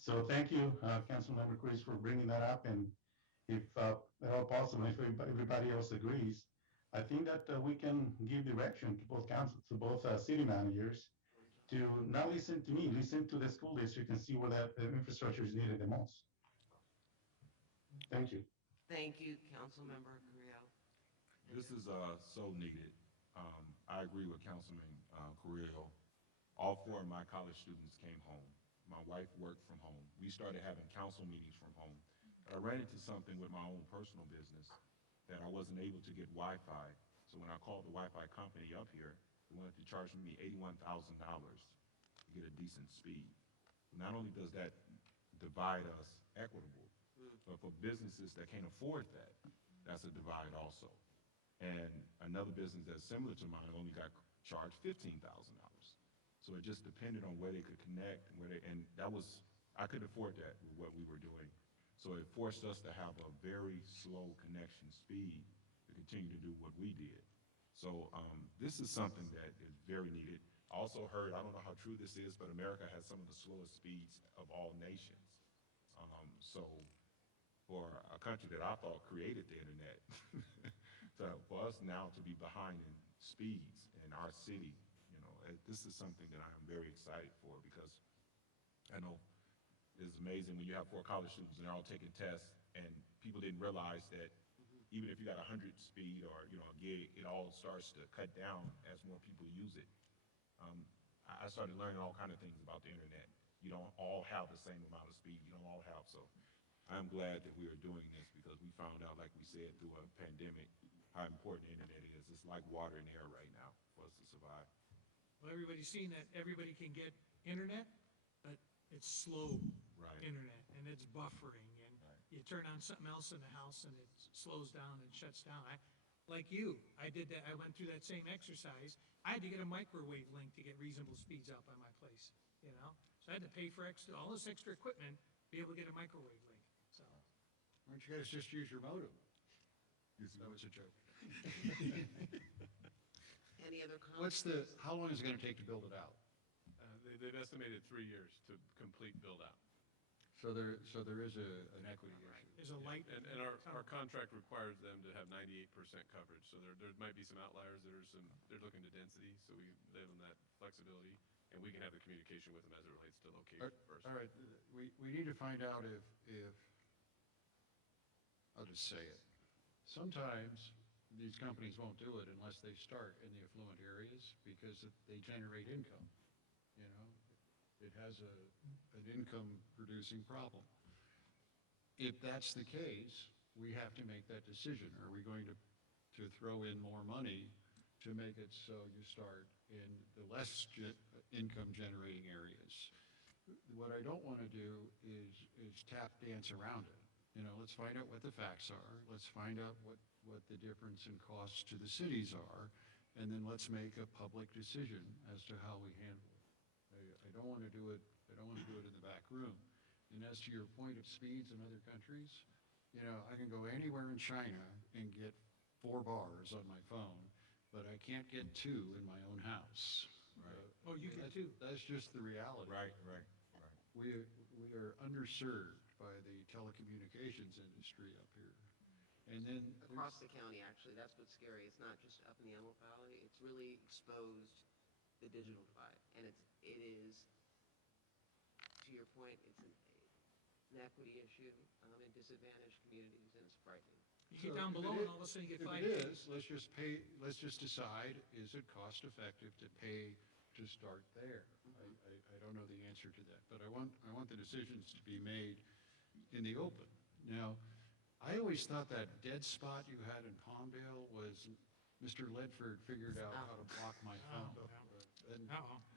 So thank you, Councilmember Chris, for bringing that up. And if at all possible, if everybody else agrees, I think that we can give direction to both councils, to both city managers, to not listen to me, listen to the school district and see where that infrastructure is needed the most. Thank you. Thank you, Councilmember Carrillo. This is so needed. I agree with Councilman Carrillo. All 4 of my college students came home. My wife worked from home. We started having council meetings from home. I ran into something with my own personal business that I wasn't able to get Wi-Fi. So when I called the Wi-Fi company up here, they wanted to charge me $81,000 to get a decent speed. Not only does that divide us equitable, but for businesses that can't afford that, that's a divide also. And another business that's similar to mine only got charged $15,000. So it just depended on where they could connect and and that was, I couldn't afford that with what we were doing. So it forced us to have a very slow connection speed to continue to do what we did. So this is something that is very needed. I also heard, I don't know how true this is, but America has some of the slowest speeds of all nations. So for a country that I thought created the internet, for us now to be behind in speeds in our city, this is something that I'm very excited for, because I know it's amazing when you have 4 college students and they're all taking tests, and people didn't realize that even if you got 100 speed or a gig, it all starts to cut down as more people use it. I started learning all kinds of things about the internet. You don't all have the same amount of speed. You don't all have. So I'm glad that we are doing this, because we found out, like we said, through a pandemic, how important the internet is. It's like water and air right now for us to survive. Well, everybody's seen that everybody can get internet, but it's slow internet, and it's buffering, and you turn on something else in the house and it slows down and shuts down. Like you, I did that. I went through that same exercise. I had to get a microwave link to get reasonable speeds out by my place, So I had to pay for all this extra equipment to be able to get a microwave link, so. Why don't you guys just use your modem? That was a joke. Any other comments? How long is it gonna take to build it out? They've estimated 3 years to complete build-out. So there is an equity issue. There's a light. And our contract requires them to have 98% coverage, so there might be some outliers, they're looking to density, so we give them that flexibility, and we can have the communication with them as it relates to location first. All right, we need to find out if, I'll just say it. Sometimes these companies won't do it unless they start in the affluent areas, because they generate income, It has an income-producing problem. If that's the case, we have to make that decision. Are we going to throw in more money to make it so you start in the less income-generating areas? What I don't want to do is tap dance around it. Let's find out what the facts are. Let's find out what the difference in costs to the cities are, and then let's make a public decision as to how we handle it. I don't want to do it. I don't want to do it in the back room. And as to your point of speeds in other countries, I can go anywhere in China and get 4 bars on my phone, but I can't get 2 in my own house. Oh, you get 2. That's just the reality. Right. We are underserved by the telecommunications industry up here. And then Across the county, actually, that's what's scary. It's not just up in the Antelope Valley. It's really exposed the digital divide. And it is, to your point, it's an equity issue in disadvantaged communities, and it's frightening. You get down below and all of a sudden you get 5. If it is, let's just decide, is it cost effective to pay to start there? I don't know the answer to that, but I want the decisions to be made in the open. Now, I always thought that dead spot you had in Palmdale was Mr. Ledford figured out how to block my phone. And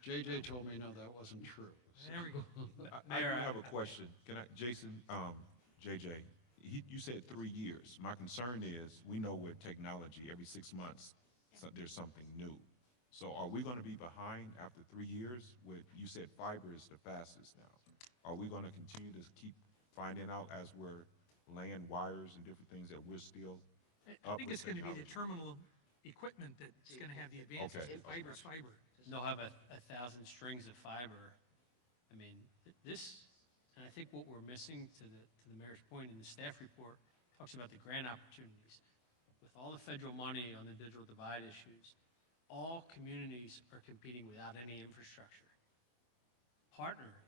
JJ told me, no, that wasn't true. There we go. I do have a question. Can I, Jason, JJ, you said 3 years. My concern is, we know with technology, every 6 months, there's something new. So are we going to be behind after 3 years? You said fiber is the fastest now. Are we going to continue to keep finding out as we're laying wires and different things that we're still I think it's going to be the terminal equipment that's going to have the advantage. Okay. Fiber's fiber. And they'll have 1,000 strings of fiber. I mean, and I think what we're missing, to the mayor's point in the staff report, talks about the grant opportunities. With all the federal money on the digital divide issues, all communities are competing without any infrastructure. Partnering,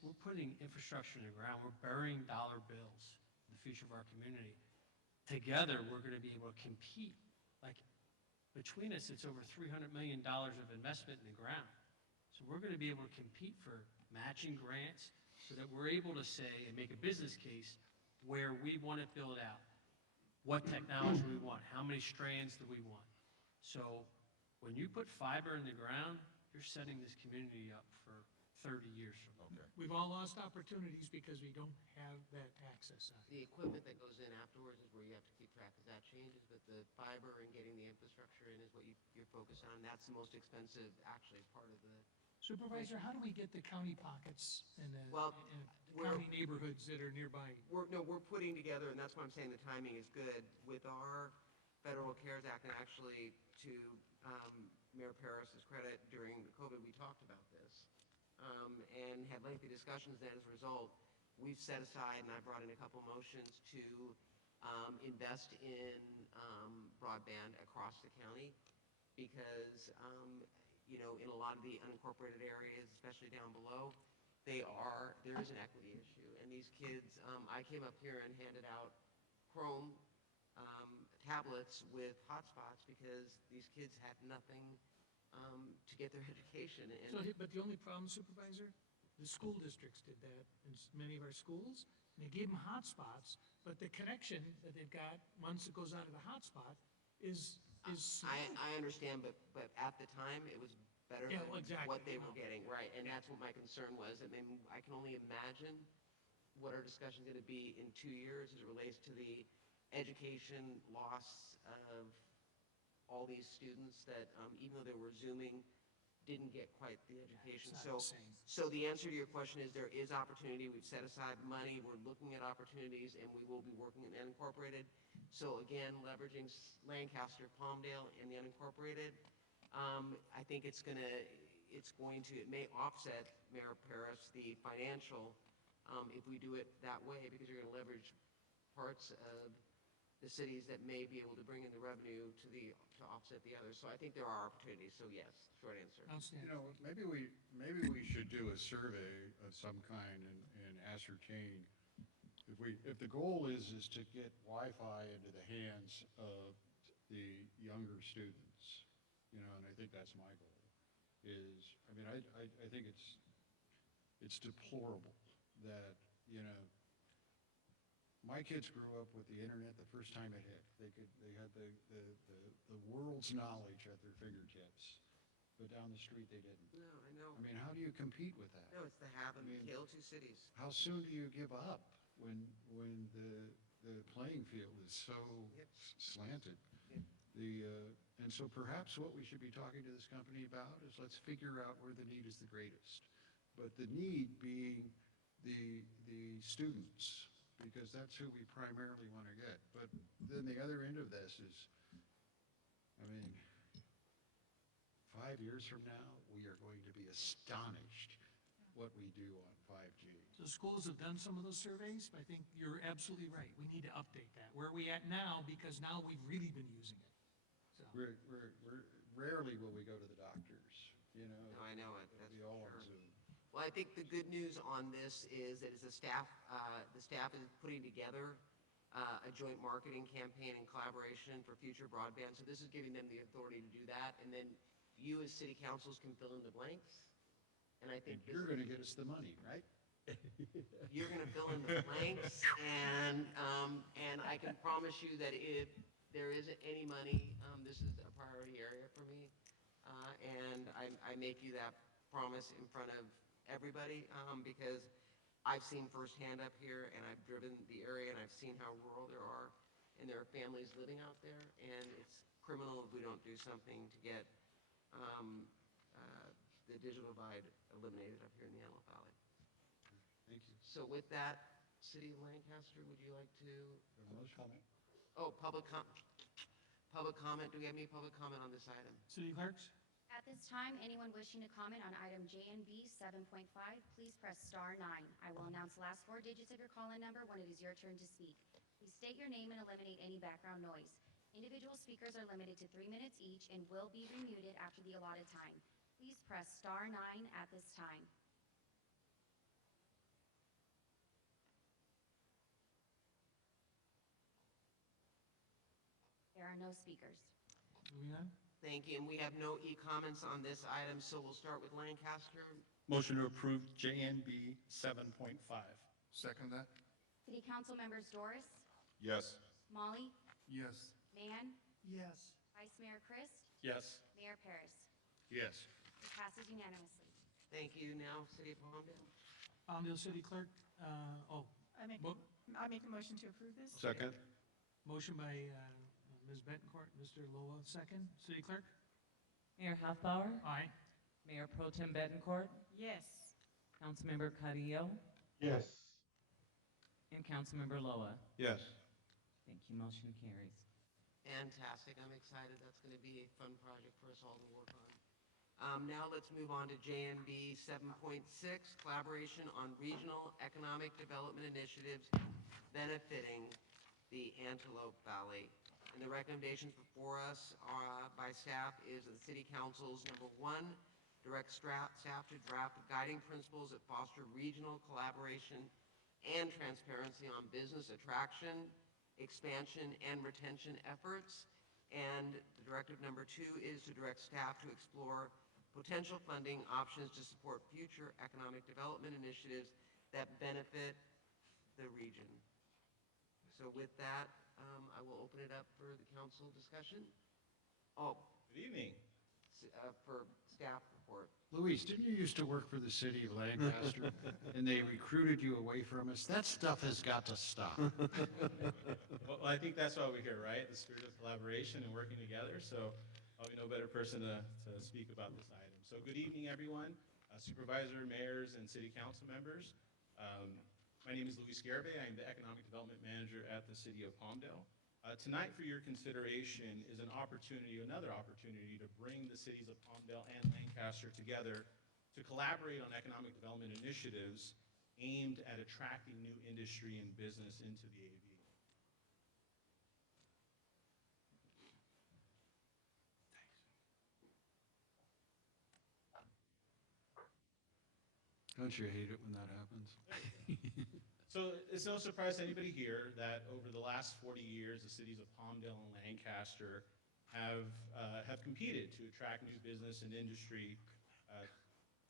we're putting infrastructure in the ground. We're burying dollar bills in the future of our community. Together, we're going to be able to compete. Like, between us, it's over $300 million of investment in the ground. So we're going to be able to compete for matching grants so that we're able to say and make a business case where we want to build out, what technology we want, how many strands do we want. So when you put fiber in the ground, you're setting this community up for 30 years from now. Okay. We've all lost opportunities because we don't have that access on. The equipment that goes in afterwards is where you have to keep track as that changes, but the fiber and getting the infrastructure in is what you're focused on. That's the most expensive, actually, part of the. Supervisor, how do we get the county pockets and the Well, and we're- county neighborhoods that are nearby? We're putting together, and that's why I'm saying the timing is good, with our Federal CARES Act, and actually to Mayor Paris's credit, during the COVID, we talked about this, and had lengthy discussions, and as a result, we've set aside, and I brought in a couple motions to invest in broadband across the county, because, in a lot of the unincorporated areas, especially down below, there is an equity issue. And these kids, I came up here and handed out Chrome tablets with hotspots because these kids had nothing to get their education. So, but the only problem, Supervisor, the school districts did that in many of our schools, and they gave them hotspots, but the connection that they've got, once it goes out of the hotspot, is slow. I understand, but at the time, it was better Yeah, than well, exactly. what they were getting, right? And that's what my concern was. I mean, I can only imagine what our discussion's gonna be in 2 years as it relates to the education loss of all these students that, even though they were Zooming, didn't get quite the education. It's not the same. So the answer to your question is there is opportunity. We've set aside money. We're looking at opportunities, and we will be working in unincorporated. So again, leveraging Lancaster, Palmdale, and the unincorporated, I think it may offset, Mayor Paris, the financial, if we do it that way, because you're gonna leverage parts of the cities that may be able to bring in the revenue to offset the others. So I think there are opportunities. So yes, short answer. Outstanding. Maybe we should do a survey of some kind and ascertain if the goal is to get Wi-Fi into the hands of the younger students, and I think that's my goal, I think it's deplorable that, my kids grew up with the internet the first time it hit. They had the world's knowledge at their fingertips, but down the street they didn't. No, I know. I mean, how do you compete with that? No, it's the have and the kill two cities. How soon do you give up when the playing field is so slanted? And so perhaps what we should be talking to this company about is let's figure out where the need is the greatest. But the need being the students, because that's who we primarily want to get. But then the other end of this is, 5 years from now, we are going to be astonished what we do on 5G. So schools have done some of those surveys, but I think you're absolutely right. We need to update that. Where are we at now? Because now we've really been using it. So. We're rarely will we go to the doctors, No, I know it. That's we all for on sure. Zoom. Well, I think the good news on this is that as the staff is putting together a joint marketing campaign in collaboration for future broadband. So this is giving them the authority to do that. And then you as city councils can fill in the blanks. And I think You're going to get us the money, right? you're going to fill in the blanks. And I can promise you that if there isn't any money, this is a priority area for me. And I make you that promise in front of everybody, because I've seen firsthand up here, and I've driven the area, and I've seen how rural there are, and there are families living out there, and it's criminal if we don't do something to get the digital divide eliminated up here in the Antelope Valley. Thank you. So with that, City of Lancaster, would you like to? Comment. Oh, public comment. Do we have any public comment on this item? City clerks? At this time, anyone wishing to comment on item J and B 7.5, please press star 9. I will announce the last 4 digits of your call-in number when it is your turn to speak. Please state your name and eliminate any background noise. Individual speakers are limited to 3 minutes each and will be remuted after the allotted time. Please press star 9 at this time. There are no speakers. Moving on. Thank you, and we have no e-comments on this item, so we'll start with Lancaster. Motion to approve JNB 7.5. Second that? City Council members Doris, Yes. Molly, Yes. Mann, Yes. Vice Mayor Christ, Yes. Mayor Paris. Yes. It passes unanimously. Thank you. Now, City of Palmdale. Palmdale City Clerk, I make, Mo- I make a motion to approve this. Second? motion by Ms. Betancourt, Mr. Loa, second. City Clerk? Mayor Hoffbauer, Aye. Mayor Pro Tem Betancourt, Yes. Councilmember Carrillo, Yes. and Councilmember Loa. Yes. Thank you, motion carries. Fantastic. I'm excited. That's going to be a fun project for us all to work on. Now let's move on to JNB 7.6, collaboration on regional economic development initiatives benefiting the Antelope Valley. And the recommendations before us by staff is that the City Council's number one, direct staff to draft guiding principles that foster regional collaboration and transparency on business attraction, expansion, and retention efforts. And the directive number two is to direct staff to explore potential funding options to support future economic development initiatives that benefit the region. So with that, I will open it up for the council discussion. Oh, Good evening. for staff report. Luis, didn't you used to work for the city of Lancaster, and they recruited you away from us? That stuff has got to stop. Well, I think that's why we're here, right? The spirit of collaboration and working together. So I'll be no better person to speak about this item. So good evening, everyone, supervisor, mayors, and city council members. My name is Luis Garbe. I am the economic development manager at the city of Palmdale. Tonight for your consideration is another opportunity to bring the cities of Palmdale and Lancaster together to collaborate on economic development initiatives aimed at attracting new industry and business into the AV. Don't you hate it when that happens? So it's no surprise to anybody here that over the last 40 years, the cities of Palmdale and Lancaster have competed to attract new business and industry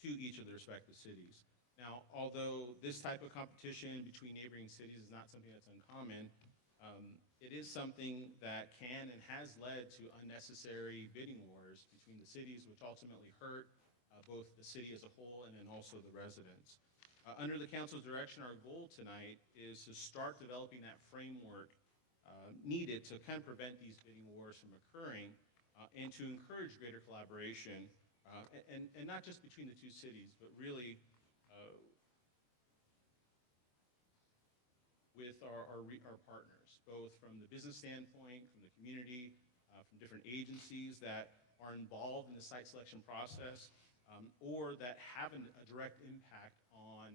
to each of their respective cities. Now, although this type of competition between neighboring cities is not something that's uncommon, it is something that can and has led to unnecessary bidding wars between the cities, which ultimately hurt both the city as a whole and then also the residents. Under the council's direction, our goal tonight is to start developing that framework needed to kind of prevent these bidding wars from occurring and to encourage greater collaboration, and not just between the two cities, but really with our partners, both from the business standpoint, from the community, from different agencies that are involved in the site selection process, or that have a direct impact on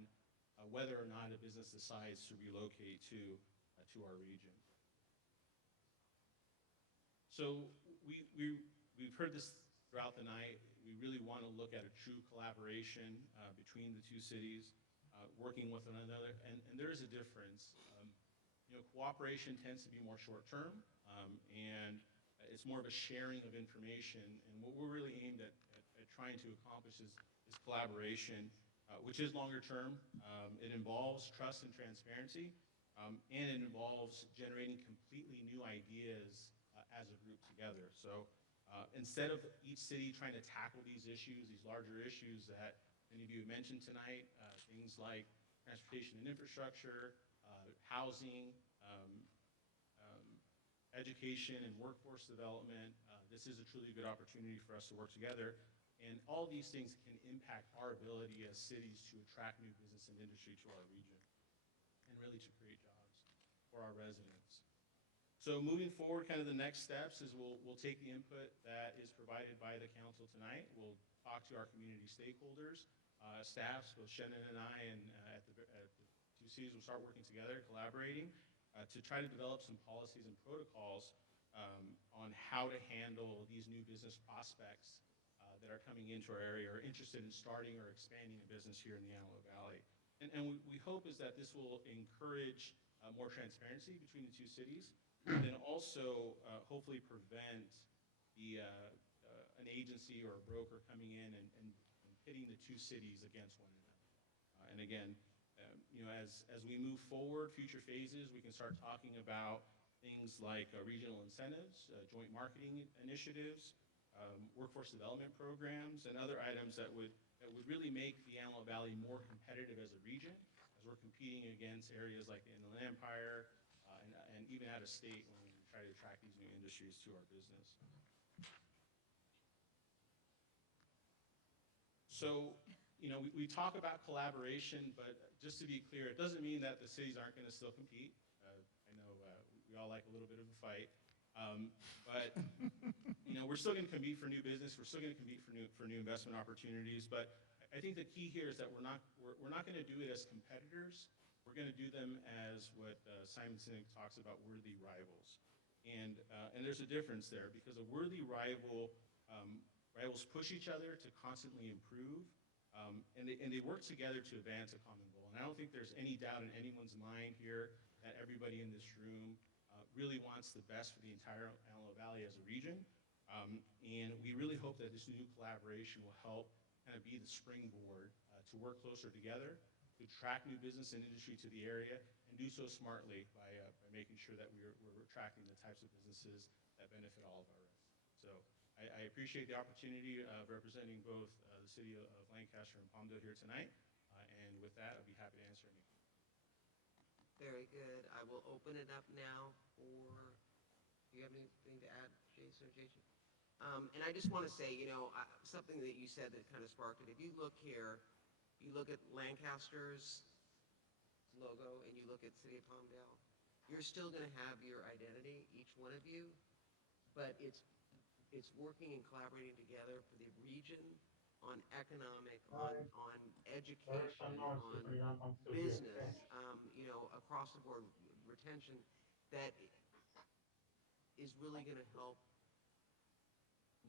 whether or not a business decides to relocate to our region. So we've heard this throughout the night. We really want to look at a true collaboration between the two cities, working with one another, and there is a difference. Cooperation tends to be more short-term, and it's more of a sharing of information, and what we're really aimed at trying to accomplish is collaboration, which is longer term. It involves trust and transparency, and it involves generating completely new ideas as a group together. So instead of each city trying to tackle these issues, these larger issues that many of you have mentioned tonight, things like transportation and infrastructure, housing, education and workforce development, this is a truly good opportunity for us to work together. And all these things can impact our ability as cities to attract new business and industry to our region and really to create jobs for our residents. So moving forward, kind of the next steps is we'll take the input that is provided by the council tonight. We'll talk to our community stakeholders, staffs, both Shannon and I, and at the two cities will start working together, collaborating to try to develop some policies and protocols on how to handle these new business prospects that are coming into our area or interested in starting or expanding a business here in the Antelope Valley. And we hope is that this will encourage more transparency between the two cities, and then also hopefully prevent an agency or a broker coming in and pitting the two cities against one another. And again, as we move forward, future phases, we can start talking about things like regional incentives, joint marketing initiatives, workforce development programs, and other items that would really make the Antelope Valley more competitive as a region, as we're competing against areas like the Inland Empire, and even out of state when we try to attract these new industries to our business. So, you know, we talk about collaboration, but just to be clear, it doesn't mean that the cities aren't going to still compete. I know we all like a little bit of a fight. But, you know, we're still going to compete for new business. We're still going to compete for new investment opportunities. But I think the key here is that we're not going to do it as competitors. We're going to do them as what Simon Sinek talks about, worthy rivals. And there's a difference there, because a worthy rival, rivals push each other to constantly improve, and they work together to advance a common goal. And I don't think there's any doubt in anyone's mind here that everybody in this room really wants the best for the entire Antelope Valley as a region. And we really hope that this new collaboration will help kind of be the springboard to work closer together, to attract new business and industry to the area, and do so smartly by making sure that we're attracting the types of businesses that benefit all of our residents. So I appreciate the opportunity of representing both the city of Lancaster and Palmdale here tonight. And with that, I'd be happy to answer any. Very good. I will open it up now for, do you have anything to add, Jason or Jason? And I just want to say, you know, something that you said that kind of sparked it. If you look here, you look at Lancaster's logo and you look at City of Palmdale, you're still going to have your identity, each one of you, but it's working and collaborating together for the region on economic, on education, on business, you know, across the board retention, that is really going to help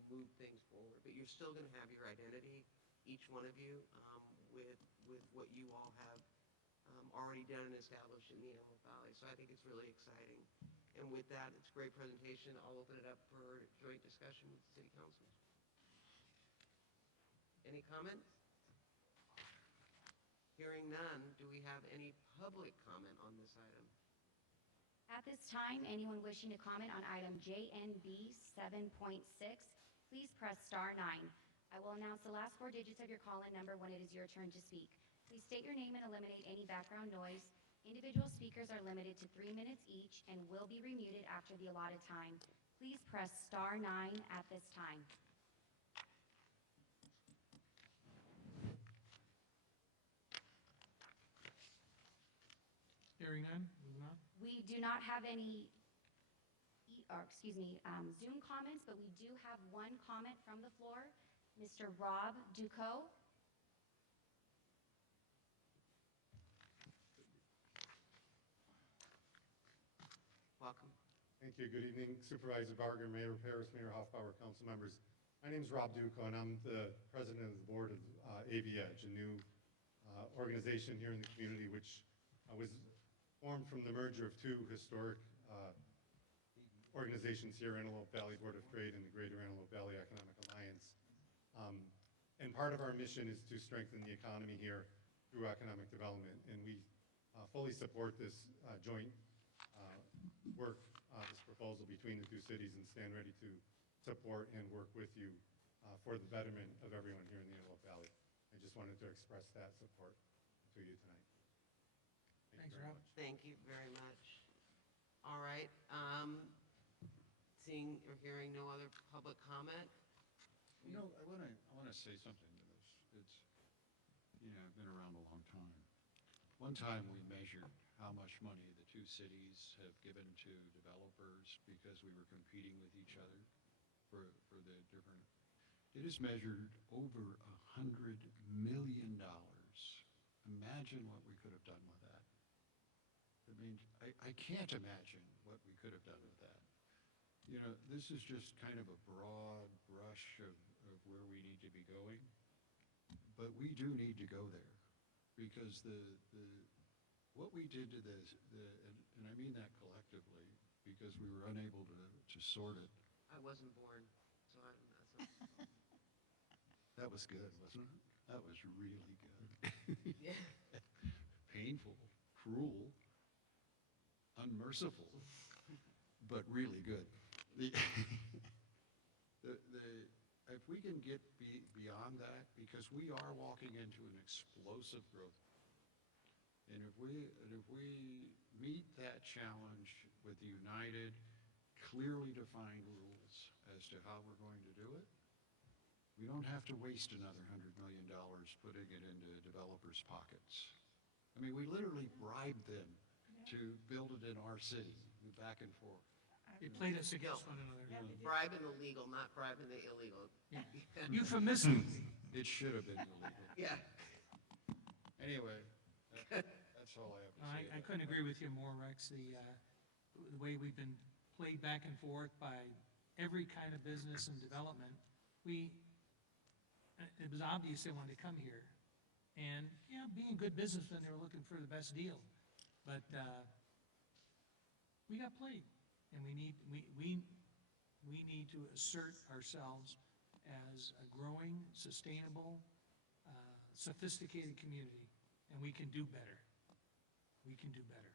move things forward. But you're still going to have your identity, each one of you, with what you all have already done and established in the Antelope Valley. So I think it's really exciting. And with that, it's a great presentation. I'll open it up for joint discussion with the city councilors. Any comments? Hearing none, do we have any public comment on this item? At this time, anyone wishing to comment on item JNB 7.6, please press *9. I will announce the last 4 digits of your call-in number when it is your turn to speak. Please state your name and eliminate any background noise. Individual speakers are limited to 3 minutes each and will be remuted after the allotted time. Please press *9 at this time. Hearing none, moving on. We do not have any Zoom comments, but we do have one comment from the floor. Mr. Rob Ducot. Welcome. Thank you. Good evening, Supervisor Barger, Mayor Paris, Mayor Hoffbauer, council members. My name is Rob Ducot, and I'm the president of the board of AV Edge, a new organization here in the community, which was formed from the merger of 2 historic organizations here, Antelope Valley Board of Trade and the Greater Antelope Valley Economic Alliance. And part of our mission is to strengthen the economy here through economic development. And we fully support this joint work, this proposal between the 2 cities, and stand ready to support and work with you for the betterment of everyone here in the Antelope Valley. I just wanted to express that support to you tonight. Thanks, Rob. Thank you very much. All right. Seeing or hearing no other public comment? You know, I want to say something to this. It's, you know, I've been around a long time. One time we measured how much money the 2 cities have given to developers because we were competing with each other for the different. It is measured over $100 million. Imagine what we could have done with that. I mean, I can't imagine what we could have done with that. You know, this is just kind of a broad brush of where we need to be going, but we do need to go there, because what we did to this, and I mean that collectively, because we were unable to sort it. I wasn't born, so I'm not. That was good, wasn't it? That was really good. Yeah. Painful, cruel, unmerciful, but really good. if we can get beyond that, because we are walking into an explosive growth. And if we meet that challenge with united, clearly defined rules as to how we're going to do it, we don't have to waste another $100 million putting it into developers' pockets. I mean, we literally bribed them to build it in our city, back and forth. They played us against one another. Bribing the legal, not bribing the illegal. Euphemism. It should have been illegal. Yeah. Anyway, that's all I have to say. I couldn't agree with you more, Rex. The way we've been played back and forth by every kind of business and development, it was obvious they wanted to come here. And, yeah, being good businessmen, they were looking for the best deal. But we got played, and we need to assert ourselves as a growing, sustainable, sophisticated community, and we can do better. We can do better.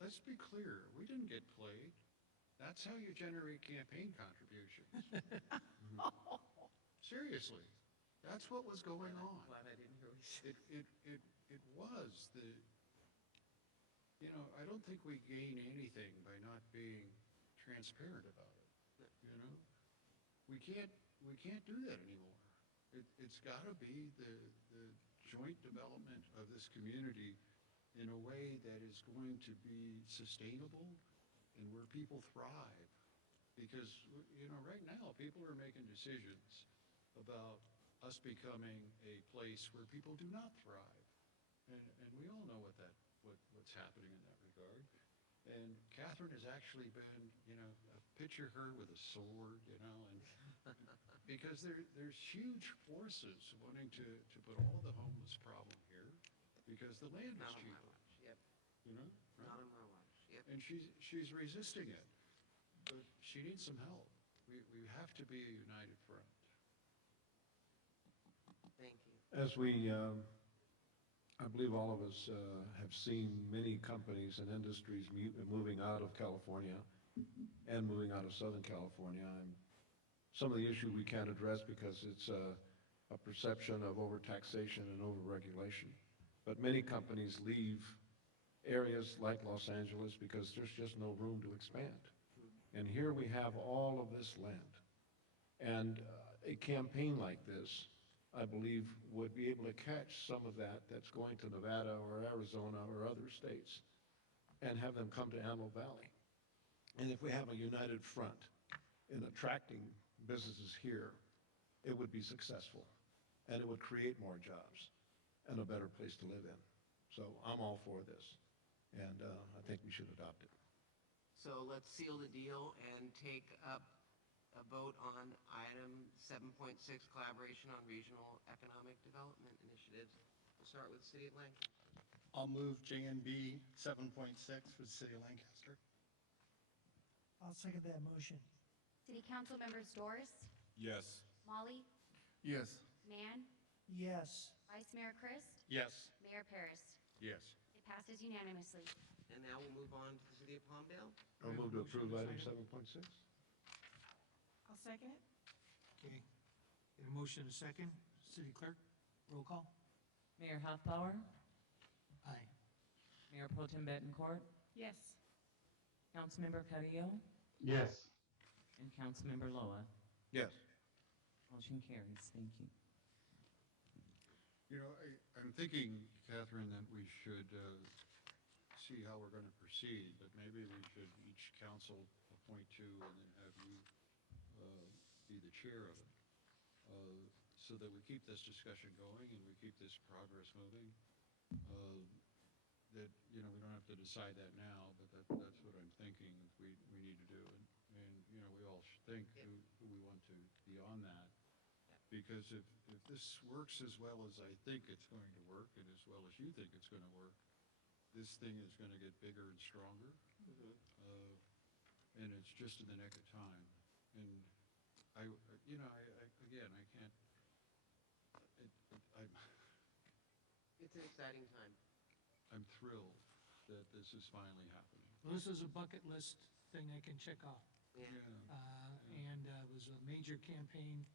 Let's be clear, we didn't get played. That's how you generate campaign contributions. Seriously, that's what was going on. Glad I didn't hear what you said. It was I don't think we gain anything by not being transparent about it, We can't do that anymore. It's gotta be the joint development of this community in a way that is going to be sustainable and where people thrive. Because, right now, people are making decisions about us becoming a place where people do not thrive. And we all know what's happening in that regard. And Catherine has actually been, picture her with a sword, and because there's huge forces wanting to put all the homeless problem here because the land is Not on cheap. my watch, yep. Right? Not on my watch, yep. And she's resisting it, but she needs some help. We have to be a united front. Thank you. As we, I believe all of us have seen many companies and industries moving out of California and moving out of Southern California. And some of the issues we can't address because it's a perception of overtaxation and overregulation. But many companies leave areas like Los Angeles because there's just no room to expand. And here we have all of this land. And a campaign like this, I believe, would be able to catch some of that's going to Nevada or Arizona or other states and have them come to Antelope Valley. And if we have a united front in attracting businesses here, it would be successful, and it would create more jobs and a better place to live in. So I'm all for this, and I think we should adopt it. So let's seal the deal and take up a vote on item 7.6, collaboration on regional economic development initiatives. We'll start with City of Lancaster. I'll move JNB 7.6 for the City of Lancaster. I'll second that motion. City Council members Doris, Yes. Molly, Yes. Mann, Yes. Vice Mayor Christ, Yes. Mayor Paris. Yes. It passes unanimously. And now we'll move on to the City of Palmdale. I'll move to approve item 7.6. I'll second it. Okay. Get a motion and a second. City Clerk, roll call. Mayor Hoffbauer, Aye. Mayor Pro Tem Bettencourt, Yes. Councilmember Carrillo, Yes. and Councilmember Loa. Yes. Motion carries. Thank you. I'm thinking, Catherine, that we should see how we're going to proceed, but maybe we should each council appoint two and then have you be the chair of it, so that we keep this discussion going and we keep this progress moving. That, we don't have to decide that now, but that's what I'm thinking we need to do. And we all should think who we want to be on that. Because if this works as well as I think it's going to work, and as well as you think it's going to work, this thing is going to get bigger and stronger. And it's just in the nick of time. And again, I can't, It's an exciting time. I'm thrilled that this is finally happening. Well, this is a bucket list thing I can check off. Yeah. And it was a major campaign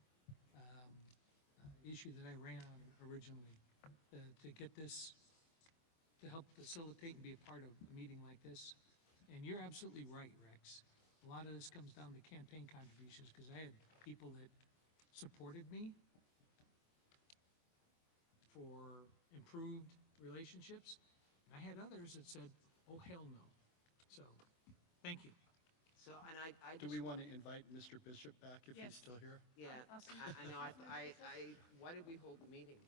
issue that I ran on originally, to get this, to help facilitate and be a part of a meeting like this. And you're absolutely right, Rex. A lot of this comes down to campaign contributions, because I had people that supported me for improved relationships, and I had others that said, oh, hell no. So, thank you. So, and I Do just. we want to invite Mr. Bishop back if he's Yes. still here? Yeah, Awesome. I know, why did we hold the meeting?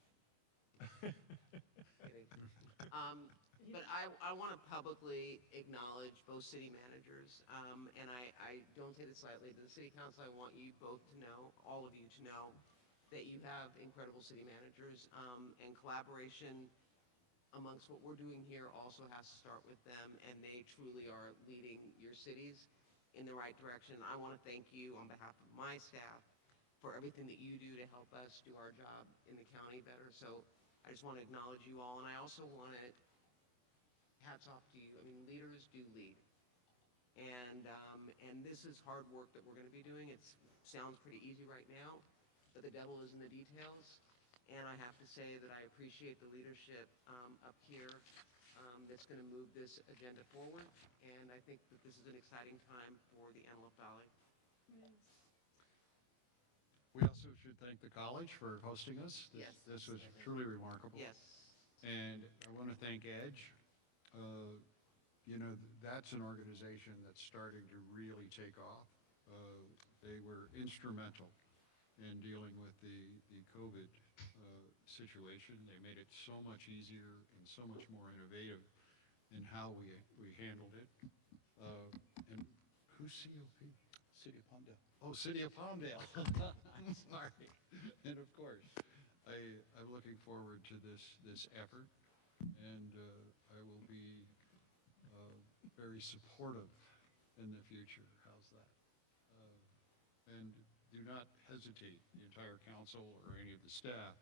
Kidding. But I want to publicly acknowledge both city managers, and I don't say this lightly, to the city council, I want you both to know, all of you to know, that you have incredible city managers, and collaboration amongst what we're doing here also has to start with them, and they truly are leading your cities in the right direction. I want to thank you on behalf of my staff for everything that you do to help us do our job in the county better. So I just want to acknowledge you all, and I also want to hats off to you. I mean, leaders do lead. And this is hard work that we're going to be doing. It sounds pretty easy right now, but the devil is in the details. And I have to say that I appreciate the leadership up here that's going to move this agenda forward. And I think that this is an exciting time for the Antelope Valley. We also should thank the college for hosting us. Yes. This was truly remarkable. Yes. And I want to thank Edge. You know, that's an organization that's starting to really take off. They were instrumental in dealing with the COVID situation. They made it so much easier and so much more innovative in how we handled it. And who's COP? City of Palmdale. Oh, City of Palmdale. I'm sorry. And of course, I'm looking forward to this effort, and I will be very supportive in the future. How's that? And do not hesitate, the entire council or any of the staff.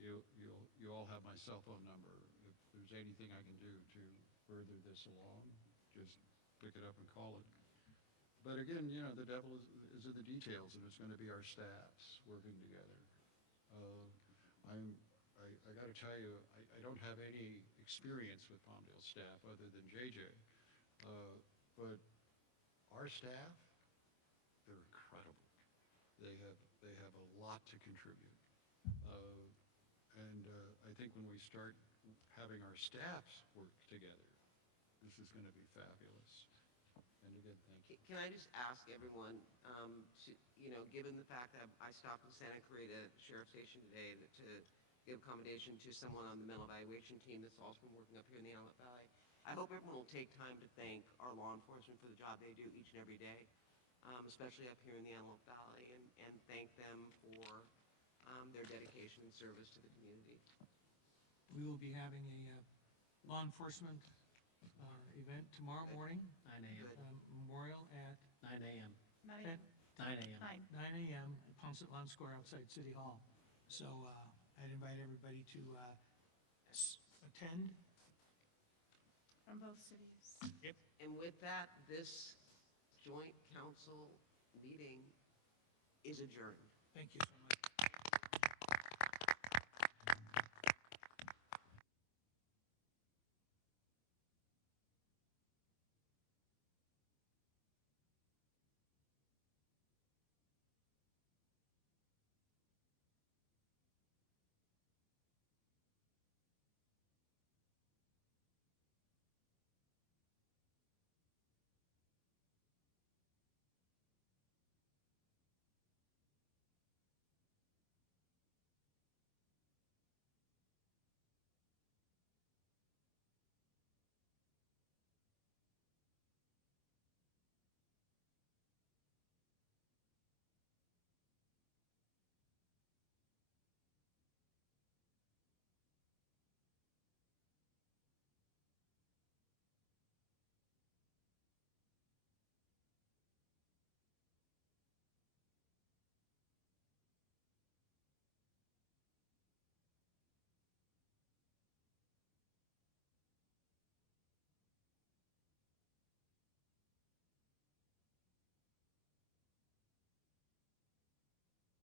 You all have my cell phone number. If there's anything I can do to further this along, just pick it up and call it. But again, you know, the devil is in the details, and it's going to be our staffs working together. I got to tell you, I don't have any experience with Palmdale staff other than JJ. But our staff, they're incredible. They have a lot to contribute. And I think when we start having our staffs work together, this is going to be fabulous. And again, thank you. Can I just ask everyone, you know, given the fact that I stopped in Santa Clarita Sheriff's Station today to give accommodation to someone on the mental evaluation team that's also been working up here in the Antelope Valley, I hope everyone will take time to thank our law enforcement for the job they do each and every day, especially up here in the Antelope Valley, and thank them for their dedication and service to the community. We will be having a law enforcement event tomorrow morning. 9 a.m. Memorial at 9 a.m. 9 a.m. 9 a.m. at Ponset Lawn Square outside City Hall. So I'd invite everybody to attend. From both cities. Yep. And with that, this joint council meeting is adjourned. Thank you.